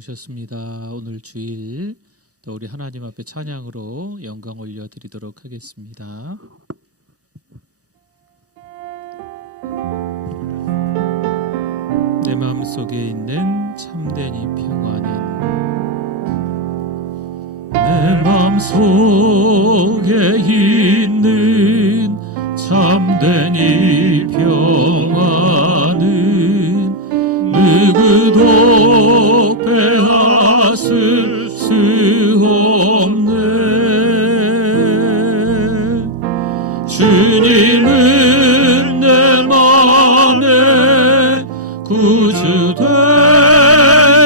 오셨습니다. 오늘 주일 또 우리 하나님 앞에 찬양으로 영광 올려드리도록 하겠습니다. 내 마음속에 있는 참된 이 평화는 내 마음속에 있는 참된 이 평화는 누구도 빼앗을 수 없네. 주님은 내 맘에 구주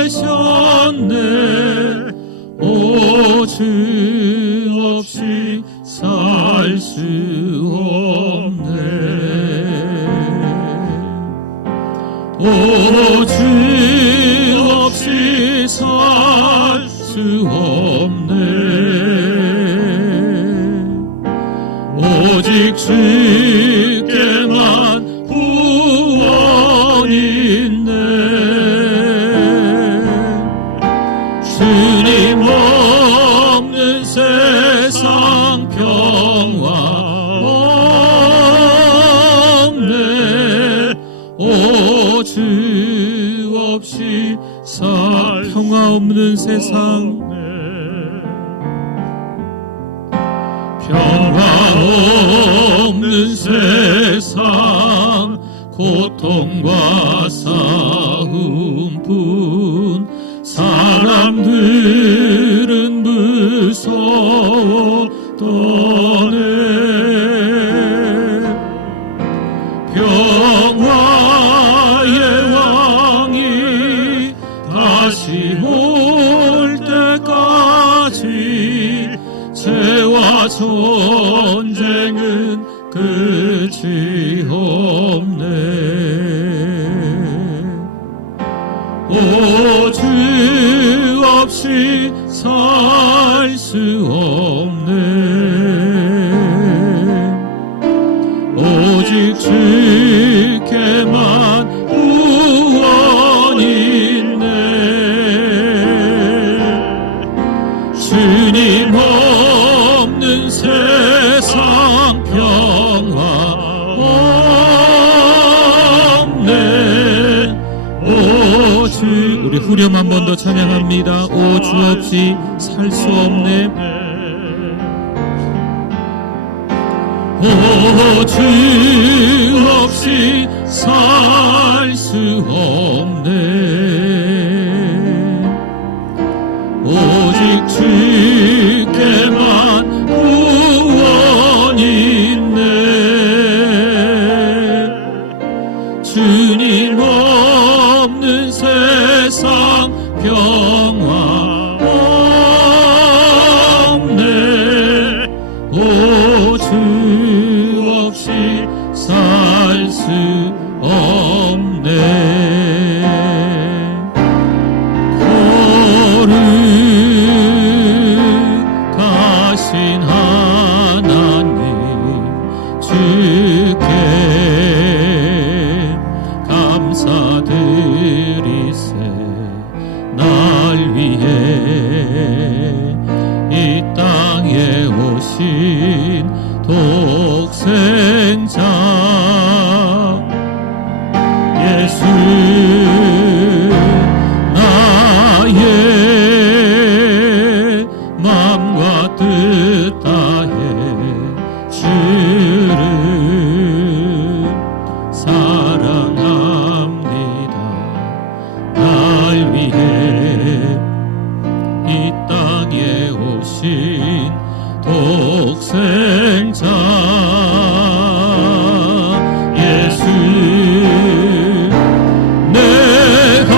되셨네. 오 주 없이 살 수 없네. 오 주 없이 살 수 없네. 오직 주께만 구원이 있네. 주님 없는 세상 평화 없네. 오 주 없이 살 평화 없는 세상, 평화 없는 세상, 고통과 싸움뿐. 사람들은 무서워 떠네. 평화의 왕이 다시 올 때까지 죄와 전쟁은 끝이 없네. 오 주 없이 살 수 없네. 오직 주께만 구원이 있네. 주님 없는 세상 평화 없네. 오 주, 우리 후렴 한 번 더 찬양합니다. 오 주 없이 살 수 없네. 오 주 없이 살 수 없네. 오직 주께만 구원이 있네. 주님 없는 세상 평화 없네. 오 주 없이 살 수 없네. 거룩하신 하나님 주께 감사드리세. 날 위해 이 땅에 오신 독생자 예수, 나의 마음과 뜻 다해 주를 사랑합니다. 날 위해 이 땅에 오신 독생자 예수, 내가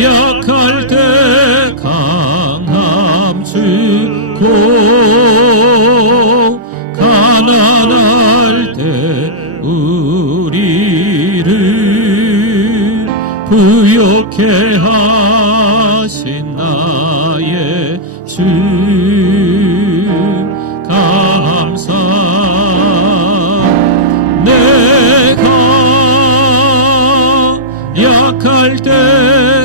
약할 때 강함 주고 가난할 때 우리를 부욕해 하신 나의 주 감사. 내가 약할 때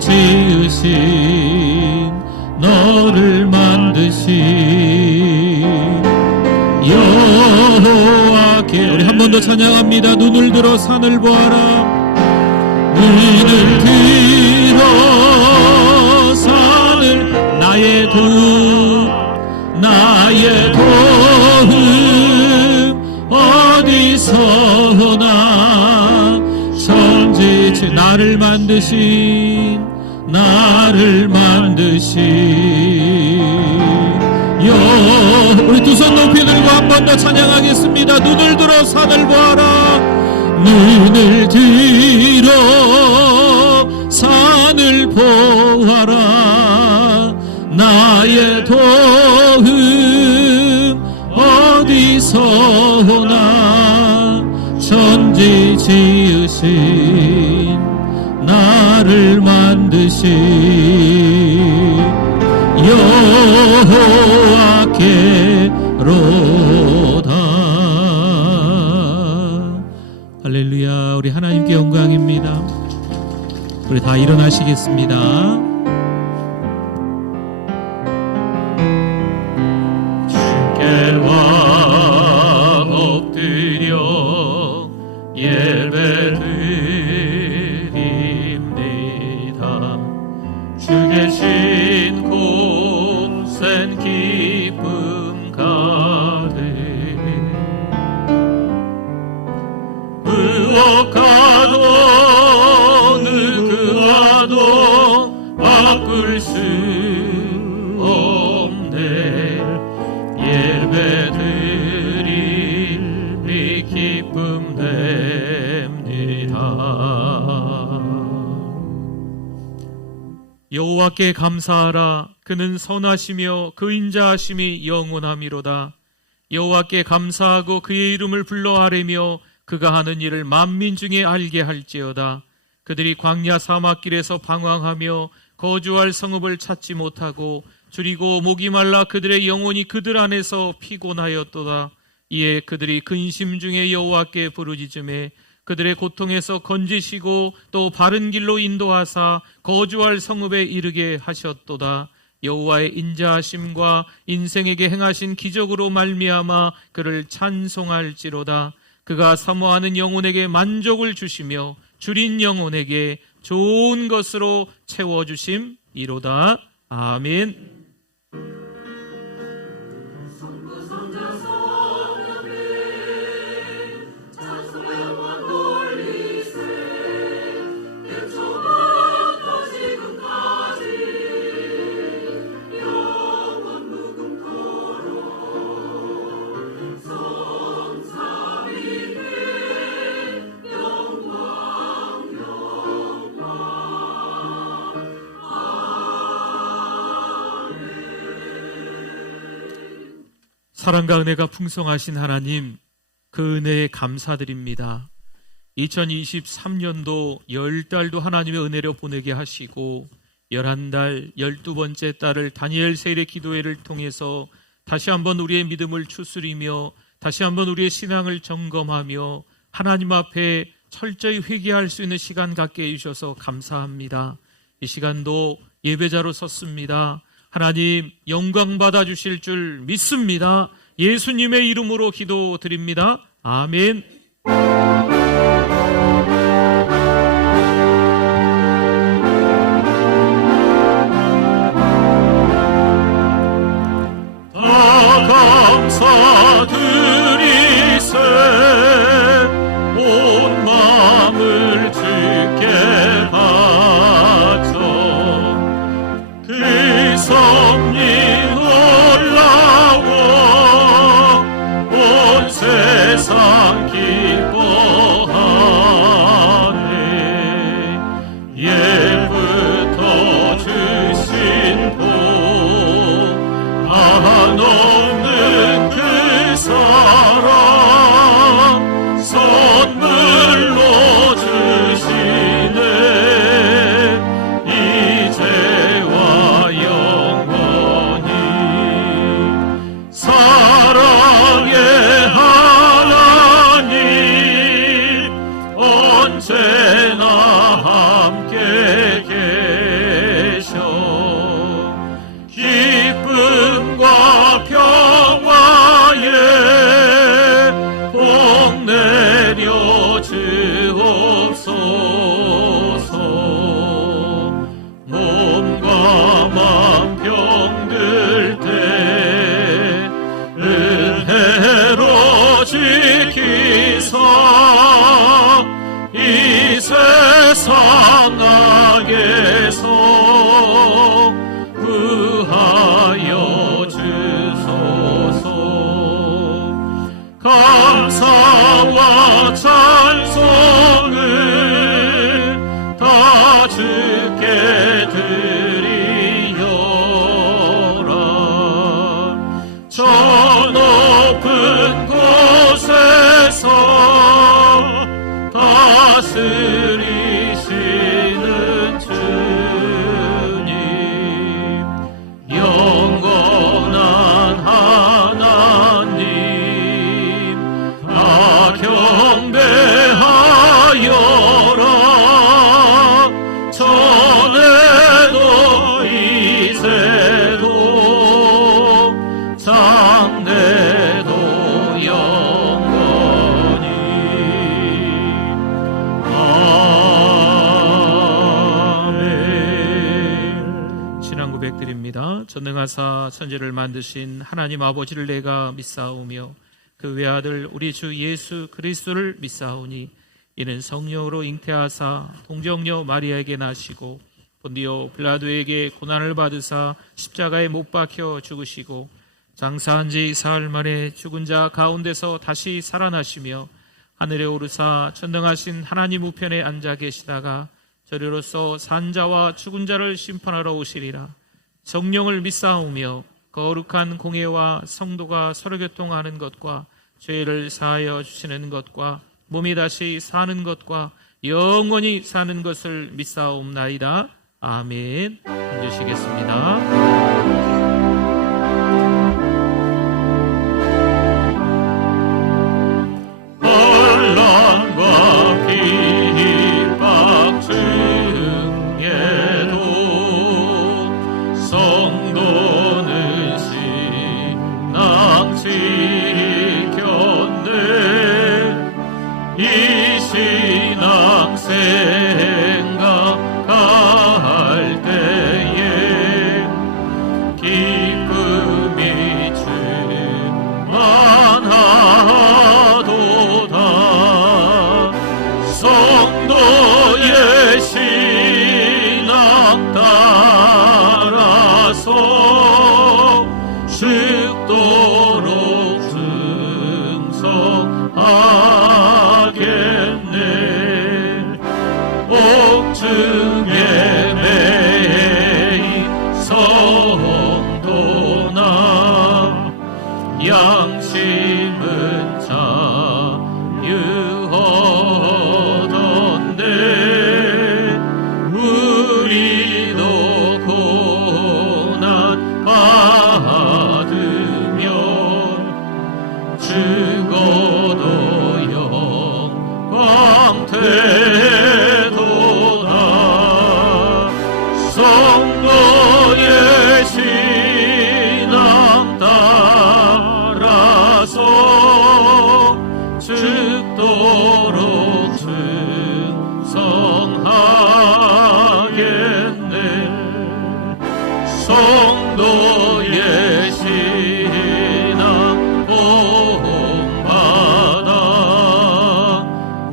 지으신 너를 만드신 여호와께 우리 한 번 더 찬양합니다. 눈을 들어 산을 보아라. 눈을 들어 산을 나의 도움 어디서나 천지 나를 만드신 우리 두 손 높이 들고 한 번 더 찬양하겠습니다. 눈을 들어 산을 보아라. 눈을 들어 산을 보아라. 나의 도움 어디서나 천지 지으신 나를 만드신 여호와께로다. 할렐루야. 우리 하나님께 영광입니다. 우리 다 일어나시겠습니다. 주께와 엎드려 예배드립니다. 주 계신 곳엔 기쁨 가득 의혹하도 누구와도 바꿀 수 없네. 예배드릴 기쁨 됩니다. 여호와께 감사하라. 그는 선하시며 그 인자하심이 영원하미로다. 여호와께 감사하고 그의 이름을 불러 아뢰며 그가 하는 일을 만민 중에 알게 할지어다. 그들이 광야 사막길에서 방황하며 거주할 성읍을 찾지 못하고 줄이고 목이 말라 그들의 영혼이 그들 안에서 피곤하였도다. 이에 그들이 근심 중에 여호와께 부르짖음에 그들의 고통에서 건지시고 또 바른 길로 인도하사 거주할 성읍에 이르게 하셨도다. 여호와의 인자하심과 인생에게 행하신 기적으로 말미암아 그를 찬송할지로다. 그가 사모하는 영혼에게 만족을 주시며 줄인 영혼에게 좋은 것으로 채워주심이로다. 아멘. 사랑과 은혜가 풍성하신 하나님, 그 은혜에 감사드립니다. 2023년도 10달도 하나님의 은혜로 보내게 하시고 11달 12번째 달을 다니엘 세일의 기도회를 통해서 다시 한번 우리의 믿음을 추스리며 다시 한번 우리의 신앙을 점검하며 하나님 앞에 철저히 회개할 수 있는 시간 갖게 해주셔서 감사합니다. 이 시간도 예배자로 섰습니다. 하나님 영광 받아주실 줄 믿습니다. 예수님의 이름으로 기도드립니다. 아멘. 다 감사드리세 온 마음을 주께 바쳐 그 섭리 놀라워 온 세상 기뻐 상하게서 구하여 주소서. 감사와 찬송을 다 주께 드리여라. 저 높은 곳에서 다스리시는 주님, 영원한 하나님, 나 경배하여라. 전에도 이제도 장래도 영원히. 아멘. 신앙 고백드립니다. 전능하사 천지를 만드신 하나님 아버지를 내가 믿사오며 그 외아들 우리 주 예수 그리스도를 믿사오니 이는 성령으로 잉태하사 동정녀 마리아에게 나시고 본디오 빌라도에게 고난을 받으사 십자가에 못 박혀 죽으시고 장사한 지 사흘 만에 죽은 자 가운데서 다시 살아나시며 하늘에 오르사 전능하신 하나님 우편에 앉아 계시다가 저리로서 산 자와 죽은 자를 심판하러 오시리라. 성령을 믿사오며 거룩한 공예와 성도가 서로 교통하는 것과 죄를 사하여 주시는 것과 몸이 다시 사는 것과 영원히 사는 것을 믿사옵나이다. 아멘. 앉으시겠습니다. 양심은 자유하던데 우리도 고난 받으며 죽어도 영광 되도다. 성도의 신앙 따라서 죽도록 충성하겠네. 성도의 신앙 본받아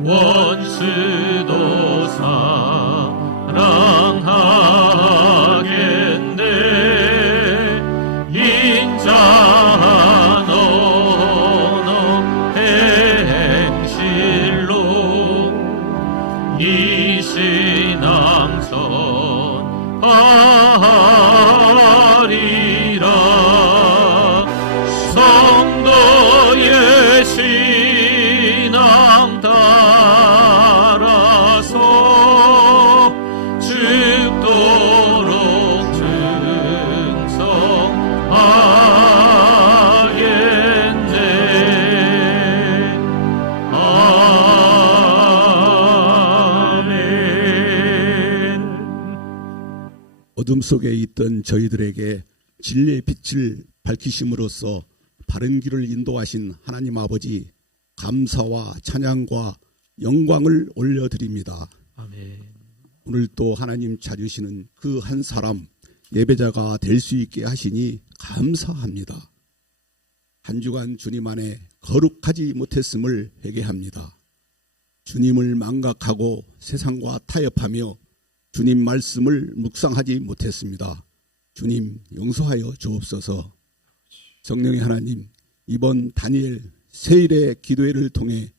원수도 사랑하겠네. 인자한 언어 행실로 이 신앙 전하리라. 성도의 신앙 따라서 죽도록 충성하겠네. 아멘. 어둠 속에 있던 저희들에게 진리의 빛을 밝히심으로써 바른 길을 인도하신 하나님 아버지, 감사와 찬양과 영광을 올려드립니다. 아멘. 오늘 또 하나님 찾으시는 그 한 사람 예배자가 될 수 있게 하시니 감사합니다. 한 주간 주님 안에 거룩하지 못했음을 회개합니다. 주님을 망각하고 세상과 타협하며 주님 말씀을 묵상하지 못했습니다. 주님 용서하여 주옵소서. 성령의 하나님, 이번 다니엘 세일의 기도회를 통해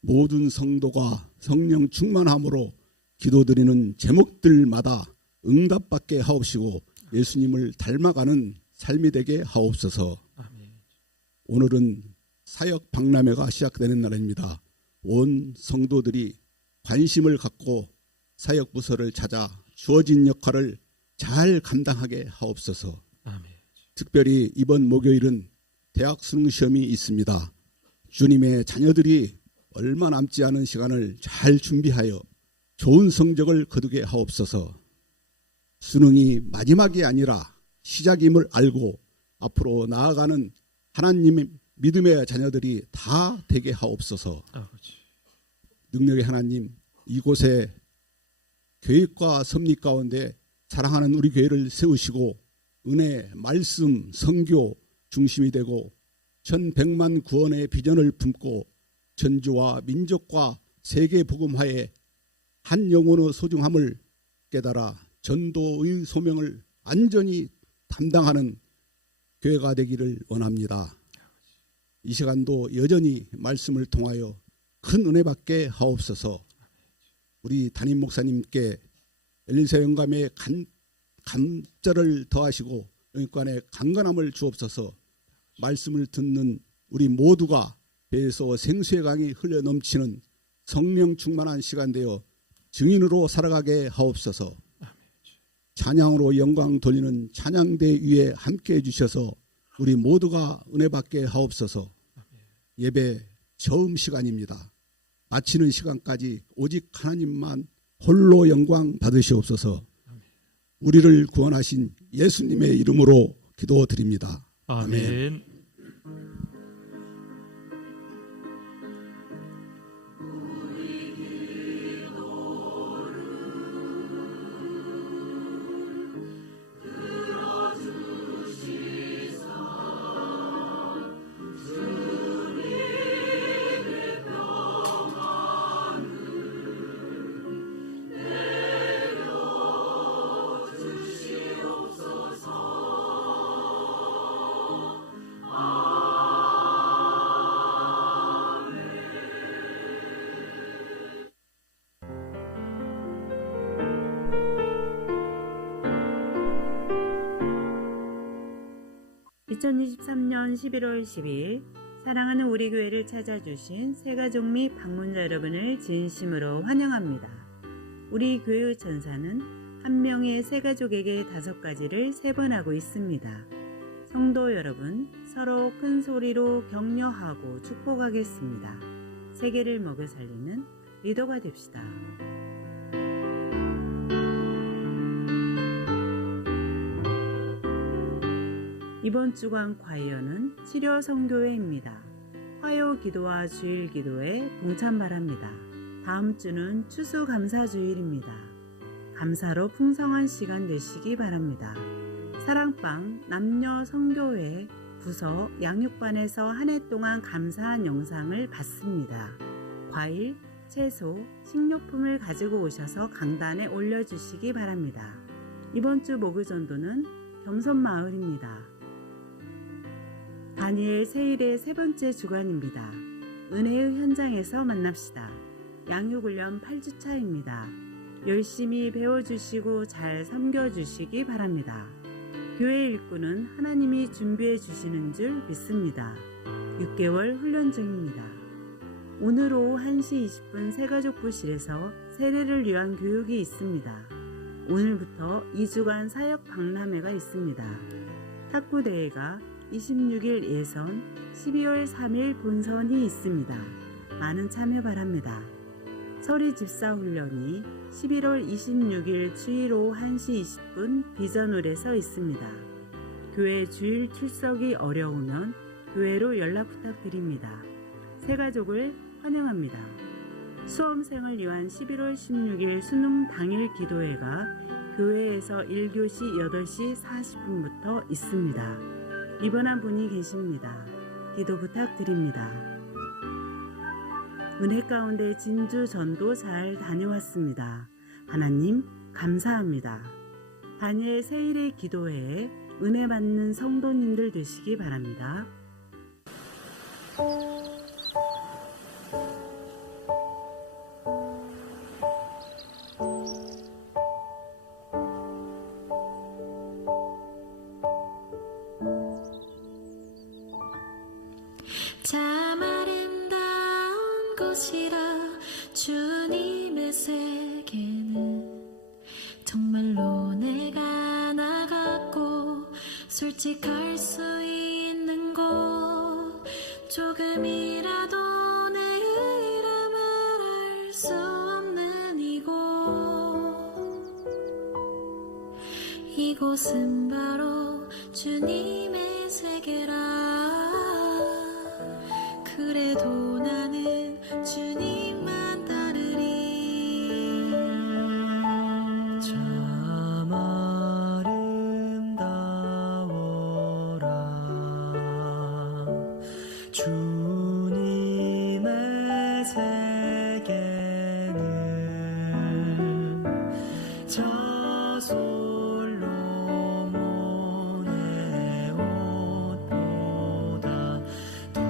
모든 성도가 성령 충만함으로 기도드리는 제목들마다 응답받게 하옵시고 예수님을 닮아가는 삶이 되게 하옵소서. 아멘. 오늘은 사역 박람회가 시작되는 날입니다. 온 성도들이 관심을 갖고 사역 부서를 찾아 주어진 역할을 잘 감당하게 하옵소서. 아멘. 특별히 이번 목요일은 대학 수능 시험이 있습니다. 주님의 자녀들이 얼마 남지 않은 시간을 잘 준비하여 좋은 성적을 거두게 하옵소서. 수능이 마지막이 아니라 시작임을 알고 앞으로 나아가는 하나님의 믿음의 자녀들이 다 되게 하옵소서. 아버지. 능력의 하나님, 이곳에 교육과 섭리 가운데 사랑하는 우리 교회를 세우시고 은혜, 말씀, 선교 중심이 되고 1100만 구원의 비전을 품고 전주와 민족과 세계 복음화에 한 영혼의 소중함을 깨달아 전도의 소명을 완전히 담당하는 교회가 되기를 원합니다. 이 시간도 여전히 말씀을 통하여 큰 은혜 받게 하옵소서. 우리 담임 목사님께 엘리사 영감의 감자를 더하시고 영육간의 강건함을 주옵소서. 말씀을 듣는 우리 모두가 배에서 생수의 강이 흘러 넘치는 성령 충만한 시간 되어 증인으로 살아가게 하옵소서. 찬양으로 영광 돌리는 찬양대 위에 함께해 주셔서 우리 모두가 은혜 받게 하옵소서. 예배 처음 시간입니다. 마치는 시간까지 오직 하나님만 홀로 영광 받으시옵소서. 우리를 구원하신 예수님의 이름으로 기도드립니다. 아멘. (2023년 11월 12일) 사랑하는 우리 교회를 찾아주신 새가족 및 방문자 여러분을 진심으로 환영합니다. 우리 교회의 전사는 한 명의 새가족에게 5가지를 세번하고 있습니다. 성도 여러분, 서로 큰 소리로 격려하고 축복하겠습니다. 세계를 먹여 살리는 리더가 됩시다. 이번 주간 과이어는 치료 선교회입니다. 화요 기도와 주일 기도에 동참 바랍니다. 다음 주는 추수감사주일입니다. 감사로 풍성한 시간 되시기 바랍니다. 사랑방 남녀 선교회 부서 양육반에서 한 해 동안 감사한 영상을 봤습니다. 과일, 채소, 식료품을 가지고 오셔서 강단에 올려주시기 바랍니다. 이번 주 목요전도는 겸손마을입니다. 다니엘 세일의 3번째 주간입니다. 은혜의 현장에서 만납시다. 양육훈련 8주차입니다. 열심히 배워주시고 잘 섬겨주시기 바랍니다. 교회 일꾼은 하나님이 준비해 주시는 줄 믿습니다. 6개월 훈련 중입니다. 오늘 오후 1시 20분 새가족부실에서 세례를 위한 교육이 있습니다. 오늘부터 2주간 사역 박람회가 있습니다. 탁구대회가 26일 예선, 12월 3일 본선이 있습니다. 많은 참여 바랍니다. 서리 집사훈련이 11월 26일 주일 오후 1시 20분 비전홀에서 있습니다. 교회 주일 출석이 어려우면 교회로 연락 부탁드립니다. 새가족을 환영합니다. 수험생을 위한 11월 16일 수능 당일 기도회가 교회에서 1교시 8시 40분부터 있습니다. 입원한 분이 계십니다. 기도 부탁드립니다. 은혜 가운데 진주 전도 잘 다녀왔습니다. 하나님 감사합니다. 다니엘 세일의 기도회에 은혜 받는 성도님들 되시기 바랍니다. 참 아름다운 곳이라 주님의 세계는 정말로 내가 나갔고 솔직할 수 있는 곳 조금이라도 내 의라 말할 수 없는 이곳은 바로 주님의 세계라. 그래도 나는 주님만 따르리. 참 아름다워라 주님의 세계는 저솔로몬의 옷보다 더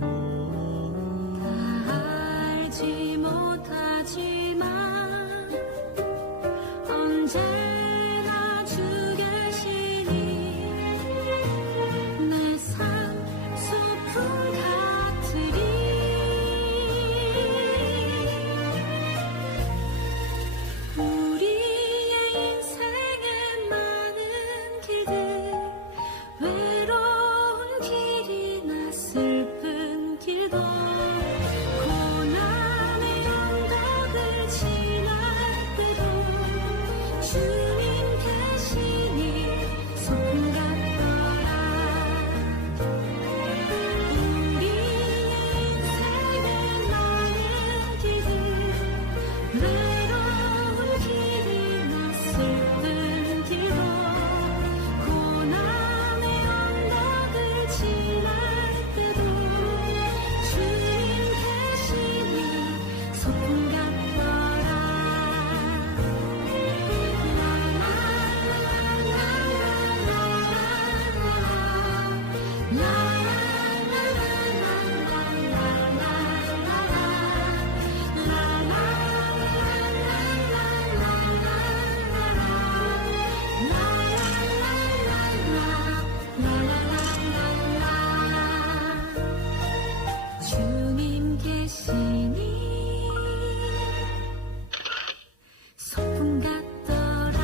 고운 알지 못하지만 언제나 주 계시니 내 삶 소풍 같으리. 우리의 인생에 많은 길들 외로운 길이나 슬픈 길도 고난의 언덕을 지날 때도 주님 계시니 소풍 같더라. 우리의 인생에 많은 길들 외로운 길이나 슬픈 길도 고난의 언덕을 지날 때도 주님 계시니 소풍 같더라. 주님 계시니 소풍 같더라.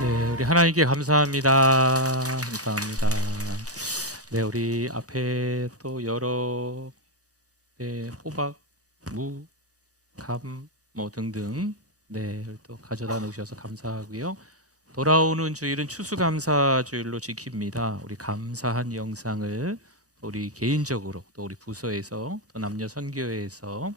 네, 우리 하나님께 감사합니다. 감사합니다. 네, 우리 앞에 또 여러 호박, 무, 감, 뭐 등등 네, 또 가져다 놓으셔서 감사하고요. 돌아오는 주일은 추수감사주일로 지킵니다. 우리 감사한 영상을 우리 개인적으로 또 우리 부서에서 또 남녀 선교회에서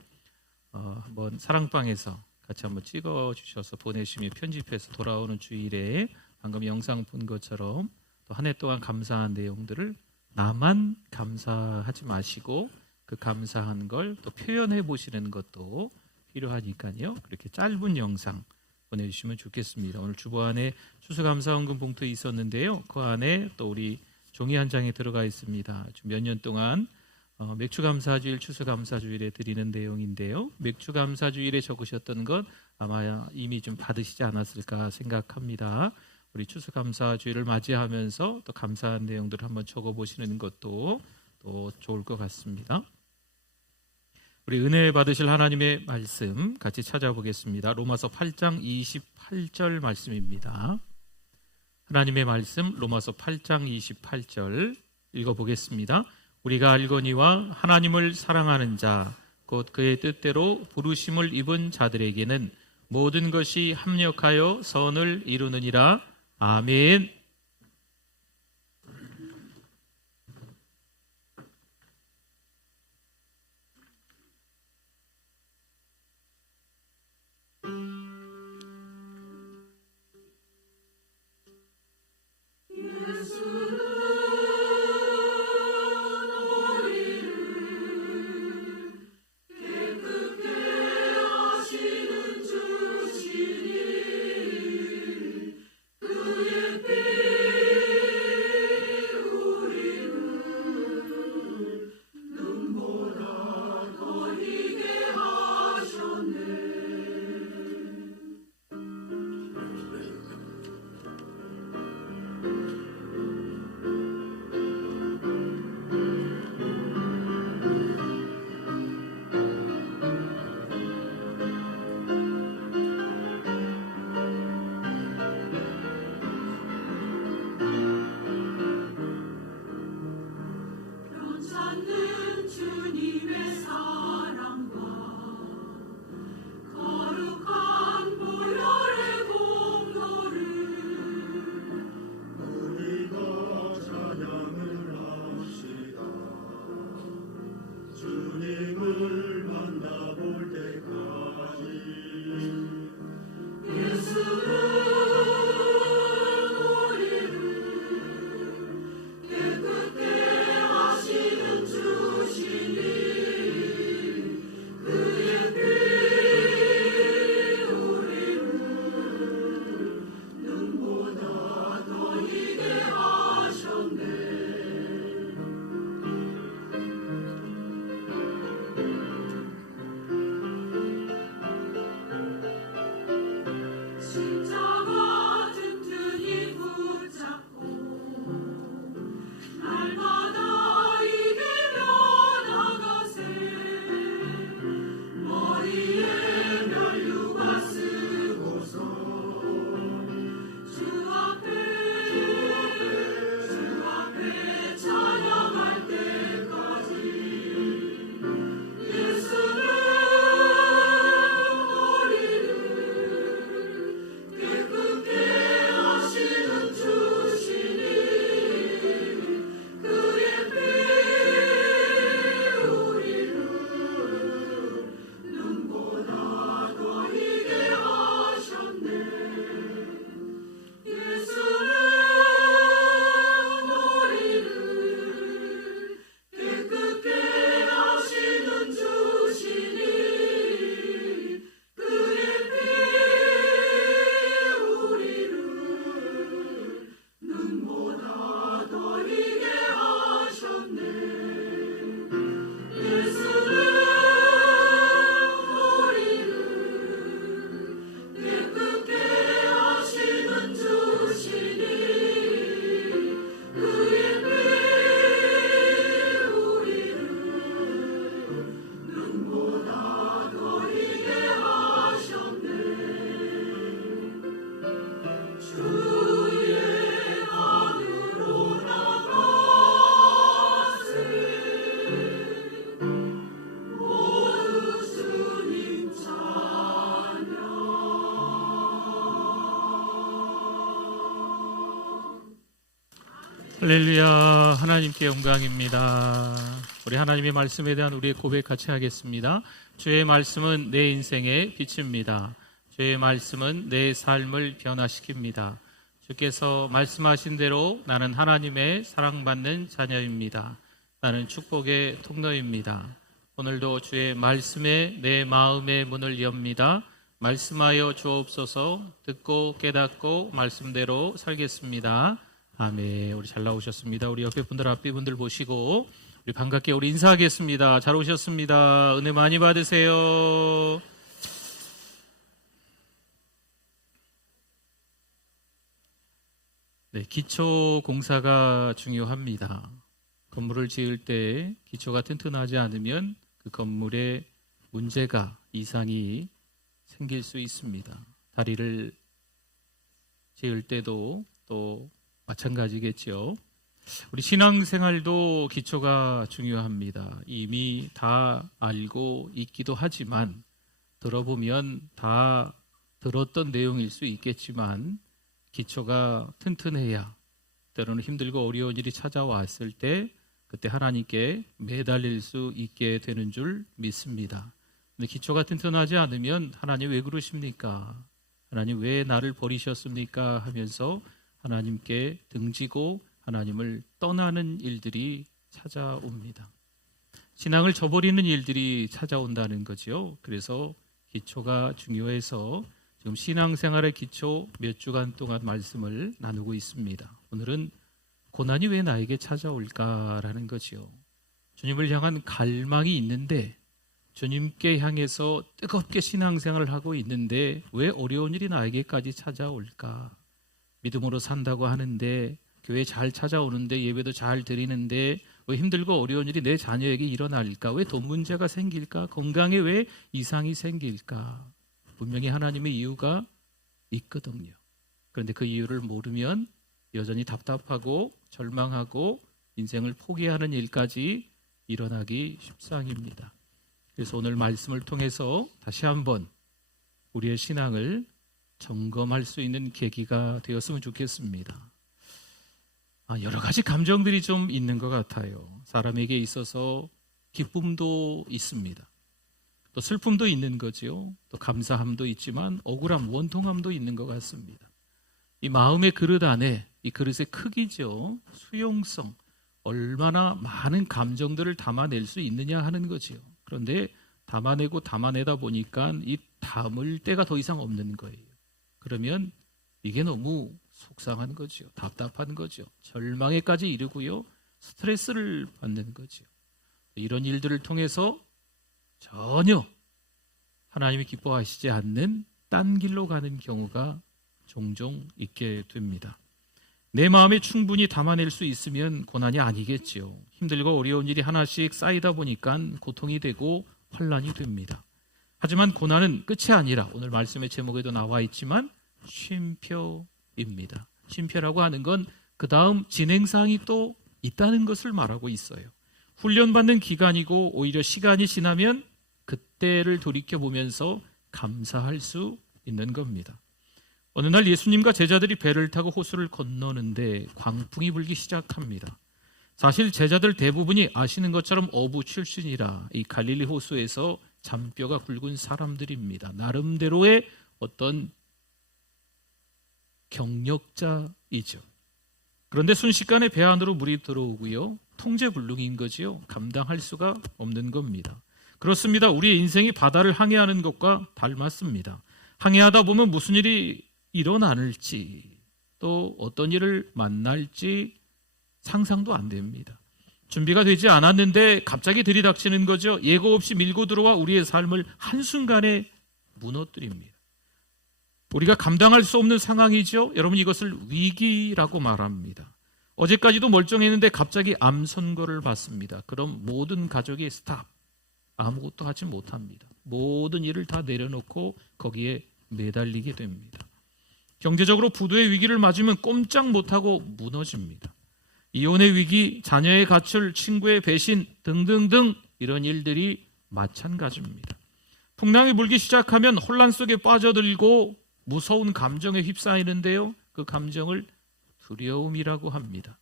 한번 사랑방에서 같이 한번 찍어 주셔서 보내시며 편집해서 돌아오는 주일에 방금 영상 본 것처럼 또 한 해 동안 감사한 내용들을 나만 감사하지 마시고 그 감사한 걸 또 표현해 보시는 것도 필요하니까요. 그렇게 짧은 영상 보내주시면 좋겠습니다. 오늘 주보안에 추수감사헌금 봉투 있었는데요. 그 안에 또 우리 종이 한 장에 들어가 있습니다. 몇 년 동안 맥주감사주일, 추수감사주일에 드리는 내용인데요. 맥주감사주일에 적으셨던 것 아마 이미 좀 받으시지 않았을까 생각합니다. 우리 추수감사주일을 맞이하면서 또 감사한 내용들을 한번 적어보시는 것도 또 좋을 것 같습니다. 우리 은혜 받으실 하나님의 말씀 같이 찾아보겠습니다. 로마서 8장 28절 말씀입니다. 하나님의 말씀 로마서 8장 28절 읽어보겠습니다. 우리가 알거니와 하나님을 사랑하는 자 곧 그의 뜻대로 부르심을 입은 자들에게는 모든 것이 합력하여 선을 이루느니라. 아멘. 할렐루야. 하나님께 영광입니다. 우리 하나님의 말씀에 대한 우리의 고백 같이 하겠습니다. 주의 말씀은 내 인생의 빛입니다. 주의 말씀은 내 삶을 변화시킵니다. 주께서 말씀하신 대로 나는 하나님의 사랑받는 자녀입니다. 나는 축복의 통로입니다. 오늘도 주의 말씀에 내 마음의 문을 엽니다. 말씀하여 주옵소서. 듣고 깨닫고 말씀대로 살겠습니다. 아멘. 우리 잘 나오셨습니다. 우리 옆에 분들 앞에 분들 보시고 우리 반갑게 우리 인사하겠습니다. 잘 오셨습니다. 은혜 많이 받으세요. 네, 기초 공사가 중요합니다. 건물을 지을 때 기초가 튼튼하지 않으면 그 건물에 문제가 이상이 생길 수 있습니다. 다리를 지을 때도 또 마찬가지겠죠. 우리 신앙생활도 기초가 중요합니다. 이미 다 알고 있기도 하지만 들어보면 다 들었던 내용일 수 있겠지만 기초가 튼튼해야 때로는 힘들고 어려운 일이 찾아왔을 때 그때 하나님께 매달릴 수 있게 되는 줄 믿습니다. 근데 기초가 튼튼하지 않으면 하나님 왜 그러십니까? 하나님 왜 나를 버리셨습니까? 하면서 하나님께 등지고 하나님을 떠나는 일들이 찾아옵니다. 신앙을 저버리는 일들이 찾아온다는 거죠. 그래서 기초가 중요해서 지금 신앙생활의 기초 몇 주간 동안 말씀을 나누고 있습니다. 오늘은 고난이 왜 나에게 찾아올까라는 거죠. 주님을 향한 갈망이 있는데 주님께 향해서 뜨겁게 신앙생활을 하고 있는데 왜 어려운 일이 나에게까지 찾아올까? 믿음으로 산다고 하는데 교회 잘 찾아오는데 예배도 잘 드리는데 왜 힘들고 어려운 일이 내 자녀에게 일어날까? 왜 돈 문제가 생길까? 건강에 왜 이상이 생길까? 분명히 하나님의 이유가 있거든요. 그런데 그 이유를 모르면 여전히 답답하고 절망하고 인생을 포기하는 일까지 일어나기 십상입니다. 그래서 오늘 말씀을 통해서 다시 한번 우리의 신앙을 점검할 수 있는 계기가 되었으면 좋겠습니다. 여러 가지 감정들이 좀 있는 것 같아요. 사람에게 있어서 기쁨도 있습니다. 또 슬픔도 있는 거죠. 또 감사함도 있지만 억울함, 원통함도 있는 것 같습니다. 이 마음의 그릇 안에 이 그릇의 크기죠. 수용성, 얼마나 많은 감정들을 담아낼 수 있느냐 하는 거죠. 그런데 담아내고 담아내다 보니까 이 담을 데가 더 이상 없는 거예요. 그러면 이게 너무 속상한 거죠. 답답한 거죠. 절망에까지 이르고요. 스트레스를 받는 거죠. 이런 일들을 통해서 전혀 하나님이 기뻐하시지 않는 딴 길로 가는 경우가 종종 있게 됩니다. 내 마음에 충분히 담아낼 수 있으면 고난이 아니겠지요. 힘들고 어려운 일이 하나씩 쌓이다 보니까 고통이 되고 환난이 됩니다. 하지만 고난은 끝이 아니라 오늘 말씀의 제목에도 나와 있지만 쉼표입니다. 쉼표라고 하는 건 그 다음 진행사항이 또 있다는 것을 말하고 있어요. 훈련받는 기간이고 오히려 시간이 지나면 그때를 돌이켜보면서 감사할 수 있는 겁니다. 어느 날 예수님과 제자들이 배를 타고 호수를 건너는데 광풍이 불기 시작합니다. 사실 제자들 대부분이 아시는 것처럼 어부 출신이라 이 갈릴리 호수에서 잔뼈가 굵은 사람들입니다. 나름대로의 어떤 경력자이죠. 그런데 순식간에 배 안으로 물이 들어오고요. 통제불능인 거지요. 감당할 수가 없는 겁니다. 그렇습니다. 우리의 인생이 바다를 항해하는 것과 닮았습니다. 항해하다 보면 무슨 일이 일어날지 또 어떤 일을 만날지 상상도 안 됩니다. 준비가 되지 않았는데 갑자기 들이닥치는 거죠. 예고 없이 밀고 들어와 우리의 삶을 한순간에 무너뜨립니다. 우리가 감당할 수 없는 상황이죠. 여러분 이것을 위기라고 말합니다. 어제까지도 멀쩡했는데 갑자기 암 선고를 받습니다. 그럼 모든 가족이 스탑. 아무것도 하지 못합니다. 모든 일을 다 내려놓고 거기에 매달리게 됩니다. 경제적으로 부도의 위기를 맞으면 꼼짝 못하고 무너집니다. 이혼의 위기, 자녀의 가출, 친구의 배신 등등등 이런 일들이 마찬가지입니다. 풍랑이 불기 시작하면 혼란 속에 빠져들고 무서운 감정에 휩싸이는데요. 그 감정을 두려움이라고 합니다.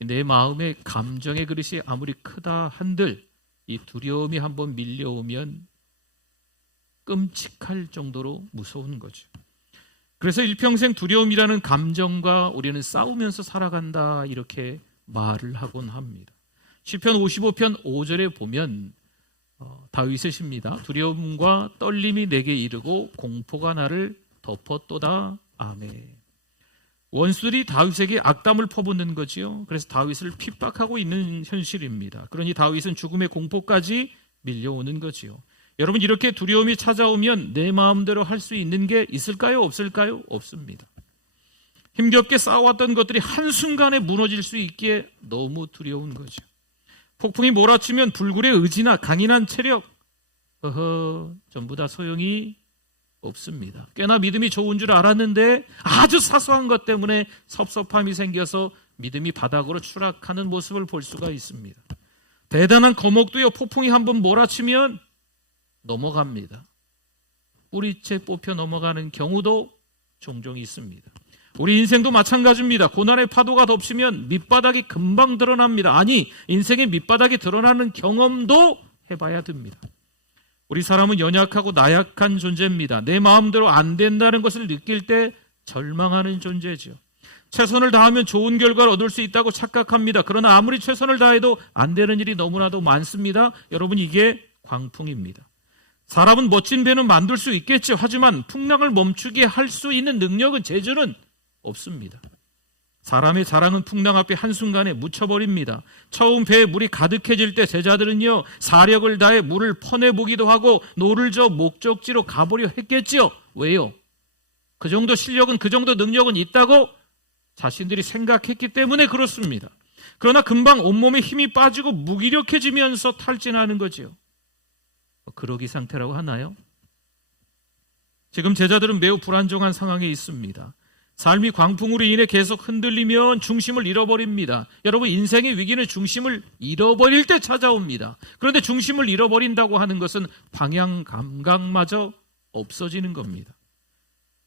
내 마음의 감정의 그릇이 아무리 크다 한들 이 두려움이 한번 밀려오면 끔찍할 정도로 무서운 거죠. 그래서 일평생 두려움이라는 감정과 우리는 싸우면서 살아간다 이렇게 말을 하곤 합니다. 시편 55편 5절에 보면 다윗의 시입니다. 두려움과 떨림이 내게 이르고 공포가 나를 덮었도다. 아멘. 원수들이 다윗에게 악담을 퍼붓는 거지요. 그래서 다윗을 핍박하고 있는 현실입니다. 그러니 다윗은 죽음의 공포까지 밀려오는 거지요. 여러분, 이렇게 두려움이 찾아오면 내 마음대로 할 수 있는 게 있을까요? 없을까요? 없습니다. 힘겹게 쌓아왔던 것들이 한순간에 무너질 수 있기에 너무 두려운 거죠. 폭풍이 몰아치면 불굴의 의지나 강인한 체력, 전부 다 소용이 없습니다. 꽤나 믿음이 좋은 줄 알았는데 아주 사소한 것 때문에 섭섭함이 생겨서 믿음이 바닥으로 추락하는 모습을 볼 수가 있습니다. 대단한 거목도요, 폭풍이 한번 몰아치면 넘어갑니다. 뿌리채 뽑혀 넘어가는 경우도 종종 있습니다. 우리 인생도 마찬가지입니다. 고난의 파도가 덮치면 밑바닥이 금방 드러납니다. 아니, 인생의 밑바닥이 드러나는 경험도 해봐야 됩니다. 우리 사람은 연약하고 나약한 존재입니다. 내 마음대로 안 된다는 것을 느낄 때 절망하는 존재죠. 최선을 다하면 좋은 결과를 얻을 수 있다고 착각합니다. 그러나 아무리 최선을 다해도 안 되는 일이 너무나도 많습니다. 여러분, 이게 광풍입니다. 사람은 멋진 배는 만들 수 있겠죠. 하지만 풍랑을 멈추게 할 수 있는 능력은, 재주는 없습니다. 사람의 자랑은 풍랑 앞에 한순간에 묻혀버립니다. 처음 배에 물이 가득해질 때 제자들은요, 사력을 다해 물을 퍼내보기도 하고 노를 저 목적지로 가보려 했겠죠. 왜요? 그 정도 실력은, 그 정도 능력은 있다고 자신들이 생각했기 때문에 그렇습니다. 그러나 금방 온몸에 힘이 빠지고 무기력해지면서 탈진하는 거지요. 그러기 상태라고 하나요? 지금 제자들은 매우 불안정한 상황에 있습니다. 삶이 광풍으로 인해 계속 흔들리면 중심을 잃어버립니다. 여러분, 인생의 위기는 중심을 잃어버릴 때 찾아옵니다. 그런데 중심을 잃어버린다고 하는 것은 방향 감각마저 없어지는 겁니다.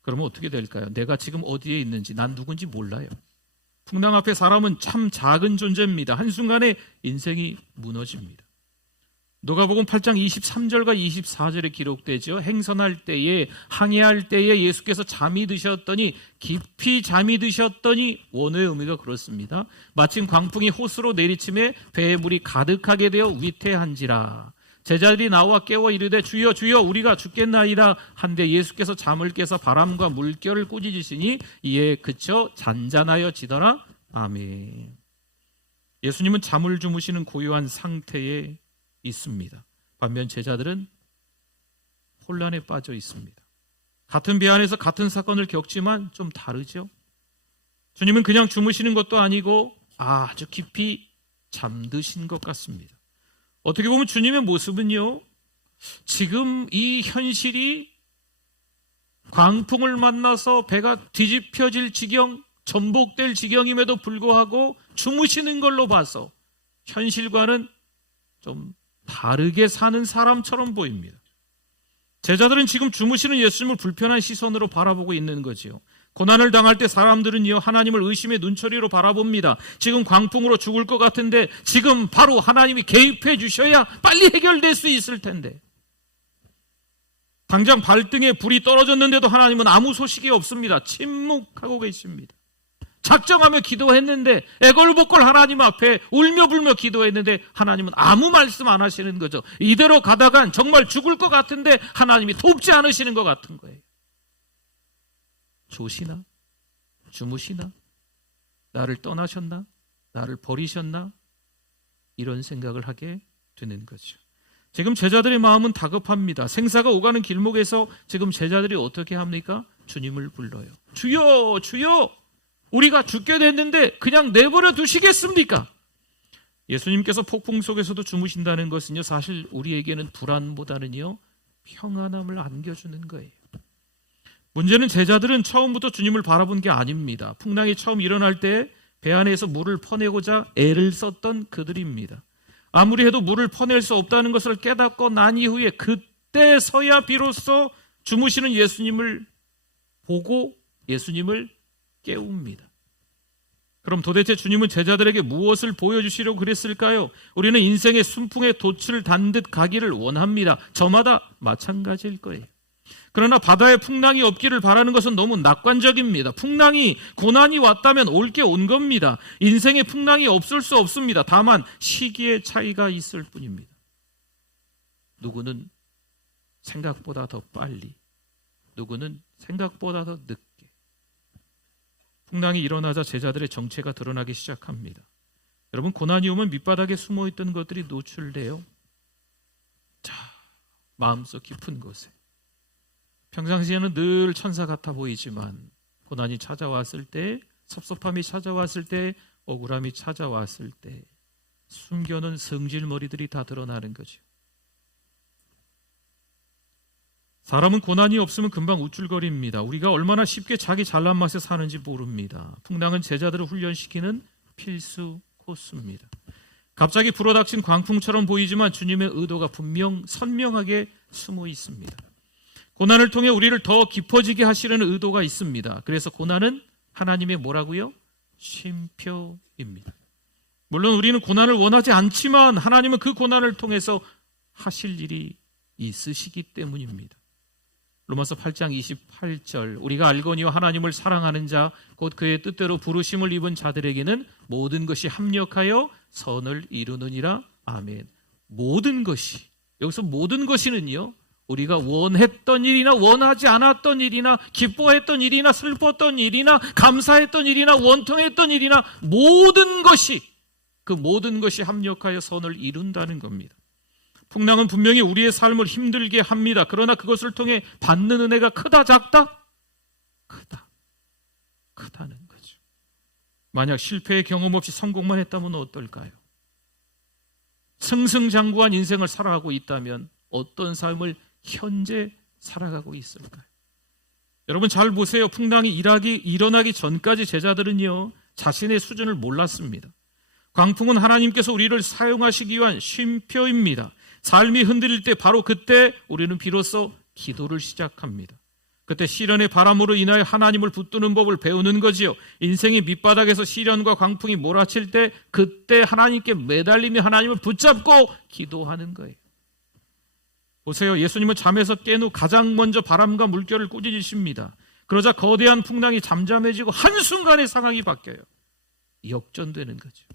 그러면 어떻게 될까요? 내가 지금 어디에 있는지, 난 누군지 몰라요. 풍랑 앞에 사람은 참 작은 존재입니다. 한순간에 인생이 무너집니다. 누가복음 8장 23절과 24절에 기록되죠. 행선할 때에, 항해할 때에 예수께서 잠이 드셨더니, 깊이 잠이 드셨더니, 원어의 의미가 그렇습니다. 마침 광풍이 호수로 내리침에 배에 물이 가득하게 되어 위태한지라. 제자들이 나와 깨워 이르되 주여 주여 우리가 죽겠나이다 한데 예수께서 잠을 깨서 바람과 물결을 꾸짖으시니 이에 그쳐 잔잔하여 지더라. 아멘. 예수님은 잠을 주무시는 고요한 상태에 있습니다. 반면 제자들은 혼란에 빠져 있습니다. 같은 배 안에서 같은 사건을 겪지만 좀 다르죠. 주님은 그냥 주무시는 것도 아니고 아주 깊이 잠드신 것 같습니다. 어떻게 보면 주님의 모습은요, 지금 이 현실이 광풍을 만나서 배가 뒤집혀질 지경, 전복될 지경임에도 불구하고 주무시는 걸로 봐서 현실과는 좀 다르게 사는 사람처럼 보입니다. 제자들은 지금 주무시는 예수님을 불편한 시선으로 바라보고 있는 거지요. 고난을 당할 때 사람들은요, 하나님을 의심의 눈초리로 바라봅니다. 지금 광풍으로 죽을 것 같은데 지금 바로 하나님이 개입해 주셔야 빨리 해결될 수 있을 텐데, 당장 발등에 불이 떨어졌는데도 하나님은 아무 소식이 없습니다. 침묵하고 계십니다. 작정하며 기도했는데, 애걸복걸 하나님 앞에 울며불며 기도했는데 하나님은 아무 말씀 안 하시는 거죠. 이대로 가다간 정말 죽을 것 같은데 하나님이 돕지 않으시는 것 같은 거예요. 조시나? 주무시나? 나를 떠나셨나? 나를 버리셨나? 이런 생각을 하게 되는 거죠. 지금 제자들의 마음은 다급합니다. 생사가 오가는 길목에서 지금 제자들이 어떻게 합니까? 주님을 불러요. 주여, 주여! 우리가 죽게 됐는데 그냥 내버려 두시겠습니까? 예수님께서 폭풍 속에서도 주무신다는 것은요, 사실 우리에게는 불안보다는요, 평안함을 안겨주는 거예요. 문제는 제자들은 처음부터 주님을 바라본 게 아닙니다. 풍랑이 처음 일어날 때 배 안에서 물을 퍼내고자 애를 썼던 그들입니다. 아무리 해도 물을 퍼낼 수 없다는 것을 깨닫고 난 이후에 그때서야 비로소 주무시는 예수님을 보고 예수님을 깨웁니다. 그럼 도대체 주님은 제자들에게 무엇을 보여주시려고 그랬을까요? 우리는 인생의 순풍에 돛을 단 듯 가기를 원합니다. 저마다 마찬가지일 거예요. 그러나 바다에 풍랑이 없기를 바라는 것은 너무 낙관적입니다. 풍랑이, 고난이 왔다면 올 게 온 겁니다. 인생에 풍랑이 없을 수 없습니다. 다만 시기의 차이가 있을 뿐입니다. 누구는 생각보다 더 빨리, 누구는 생각보다 더 늦게. 풍랑이 일어나자 제자들의 정체가 드러나기 시작합니다. 여러분, 고난이 오면 밑바닥에 숨어있던 것들이 노출돼요. 자, 마음속 깊은 곳에. 평상시에는 늘 천사 같아 보이지만 고난이 찾아왔을 때, 섭섭함이 찾아왔을 때, 억울함이 찾아왔을 때 숨겨놓은 성질머리들이 다 드러나는 거죠. 사람은 고난이 없으면 금방 우쭐거립니다. 우리가 얼마나 쉽게 자기 잘난 맛에 사는지 모릅니다. 풍랑은 제자들을 훈련시키는 필수 코스입니다. 갑자기 불어닥친 광풍처럼 보이지만 주님의 의도가 분명 선명하게 숨어 있습니다. 고난을 통해 우리를 더 깊어지게 하시려는 의도가 있습니다. 그래서 고난은 하나님의 뭐라고요? 쉼표입니다. 물론 우리는 고난을 원하지 않지만 하나님은 그 고난을 통해서 하실 일이 있으시기 때문입니다. 로마서 8장 28절, 우리가 알거니와 하나님을 사랑하는 자 곧 그의 뜻대로 부르심을 입은 자들에게는 모든 것이 합력하여 선을 이루느니라. 아멘. 모든 것이, 여기서 모든 것이는요, 우리가 원했던 일이나 원하지 않았던 일이나 기뻐했던 일이나 슬펐던 일이나 감사했던 일이나 원통했던 일이나 모든 것이, 그 모든 것이 합력하여 선을 이룬다는 겁니다. 풍랑은 분명히 우리의 삶을 힘들게 합니다. 그러나 그것을 통해 받는 은혜가 크다 작다? 크다는 거죠. 만약 실패의 경험 없이 성공만 했다면 어떨까요? 승승장구한 인생을 살아가고 있다면 어떤 삶을 현재 살아가고 있을까요? 여러분 잘 보세요. 풍랑이 일어나기 전까지 제자들은요, 자신의 수준을 몰랐습니다. 광풍은 하나님께서 우리를 사용하시기 위한 쉼표입니다. 삶이 흔들릴 때 바로 그때 우리는 비로소 기도를 시작합니다. 그때 시련의 바람으로 인하여 하나님을 붙드는 법을 배우는 거지요. 인생의 밑바닥에서 시련과 광풍이 몰아칠 때 그때 하나님께 매달리며 하나님을 붙잡고 기도하는 거예요. 보세요. 예수님은 잠에서 깬 후 가장 먼저 바람과 물결을 꾸짖으십니다. 그러자 거대한 풍랑이 잠잠해지고 한순간에 상황이 바뀌어요. 역전되는 거죠.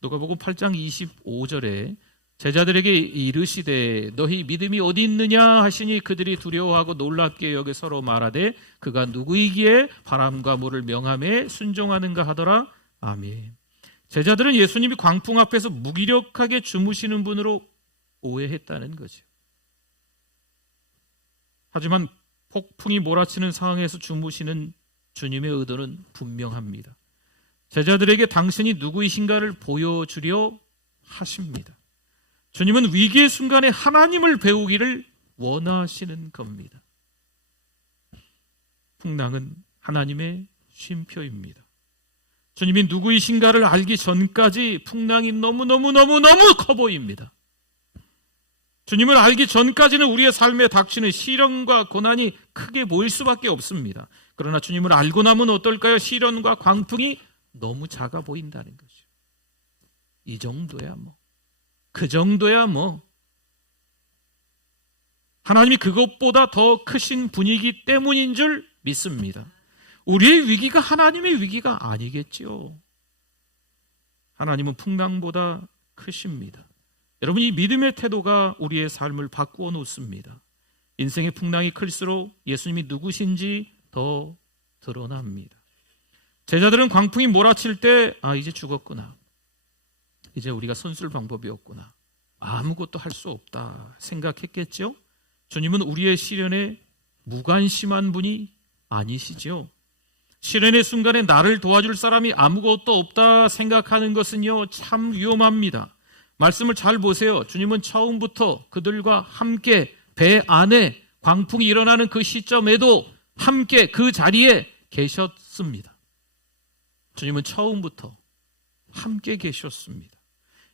누가복음 8장 25절에 제자들에게 이르시되 너희 믿음이 어디 있느냐 하시니 그들이 두려워하고 놀랍게 여겨 서로 말하되 그가 누구이기에 바람과 물을 명함에 순종하는가 하더라. 아멘. 제자들은 예수님이 광풍 앞에서 무기력하게 주무시는 분으로 오해했다는 거죠. 하지만 폭풍이 몰아치는 상황에서 주무시는 주님의 의도는 분명합니다. 제자들에게 당신이 누구이신가를 보여주려 하십니다. 주님은 위기의 순간에 하나님을 배우기를 원하시는 겁니다. 풍랑은 하나님의 쉼표입니다. 주님이 누구이신가를 알기 전까지 풍랑이 너무너무 커 보입니다. 주님을 알기 전까지는 우리의 삶에 닥치는 시련과 고난이 크게 보일 수밖에 없습니다. 그러나 주님을 알고 나면 어떨까요? 시련과 광풍이 너무 작아 보인다는 거죠. 이 정도야 그 정도야 하나님이 그것보다 더 크신 분이기 때문인 줄 믿습니다. 우리의 위기가 하나님의 위기가 아니겠지요. 하나님은 풍랑보다 크십니다. 여러분, 이 믿음의 태도가 우리의 삶을 바꾸어 놓습니다. 인생의 풍랑이 클수록 예수님이 누구신지 더 드러납니다. 제자들은 광풍이 몰아칠 때 이제 죽었구나, 이제 우리가 손쓸 방법이 없구나, 아무것도 할 수 없다 생각했겠죠. 주님은 우리의 시련에 무관심한 분이 아니시죠. 시련의 순간에 나를 도와줄 사람이 아무것도 없다 생각하는 것은요, 참 위험합니다. 말씀을 잘 보세요. 주님은 처음부터 그들과 함께 배 안에 광풍이 일어나는 그 시점에도 함께 그 자리에 계셨습니다. 주님은 처음부터 함께 계셨습니다.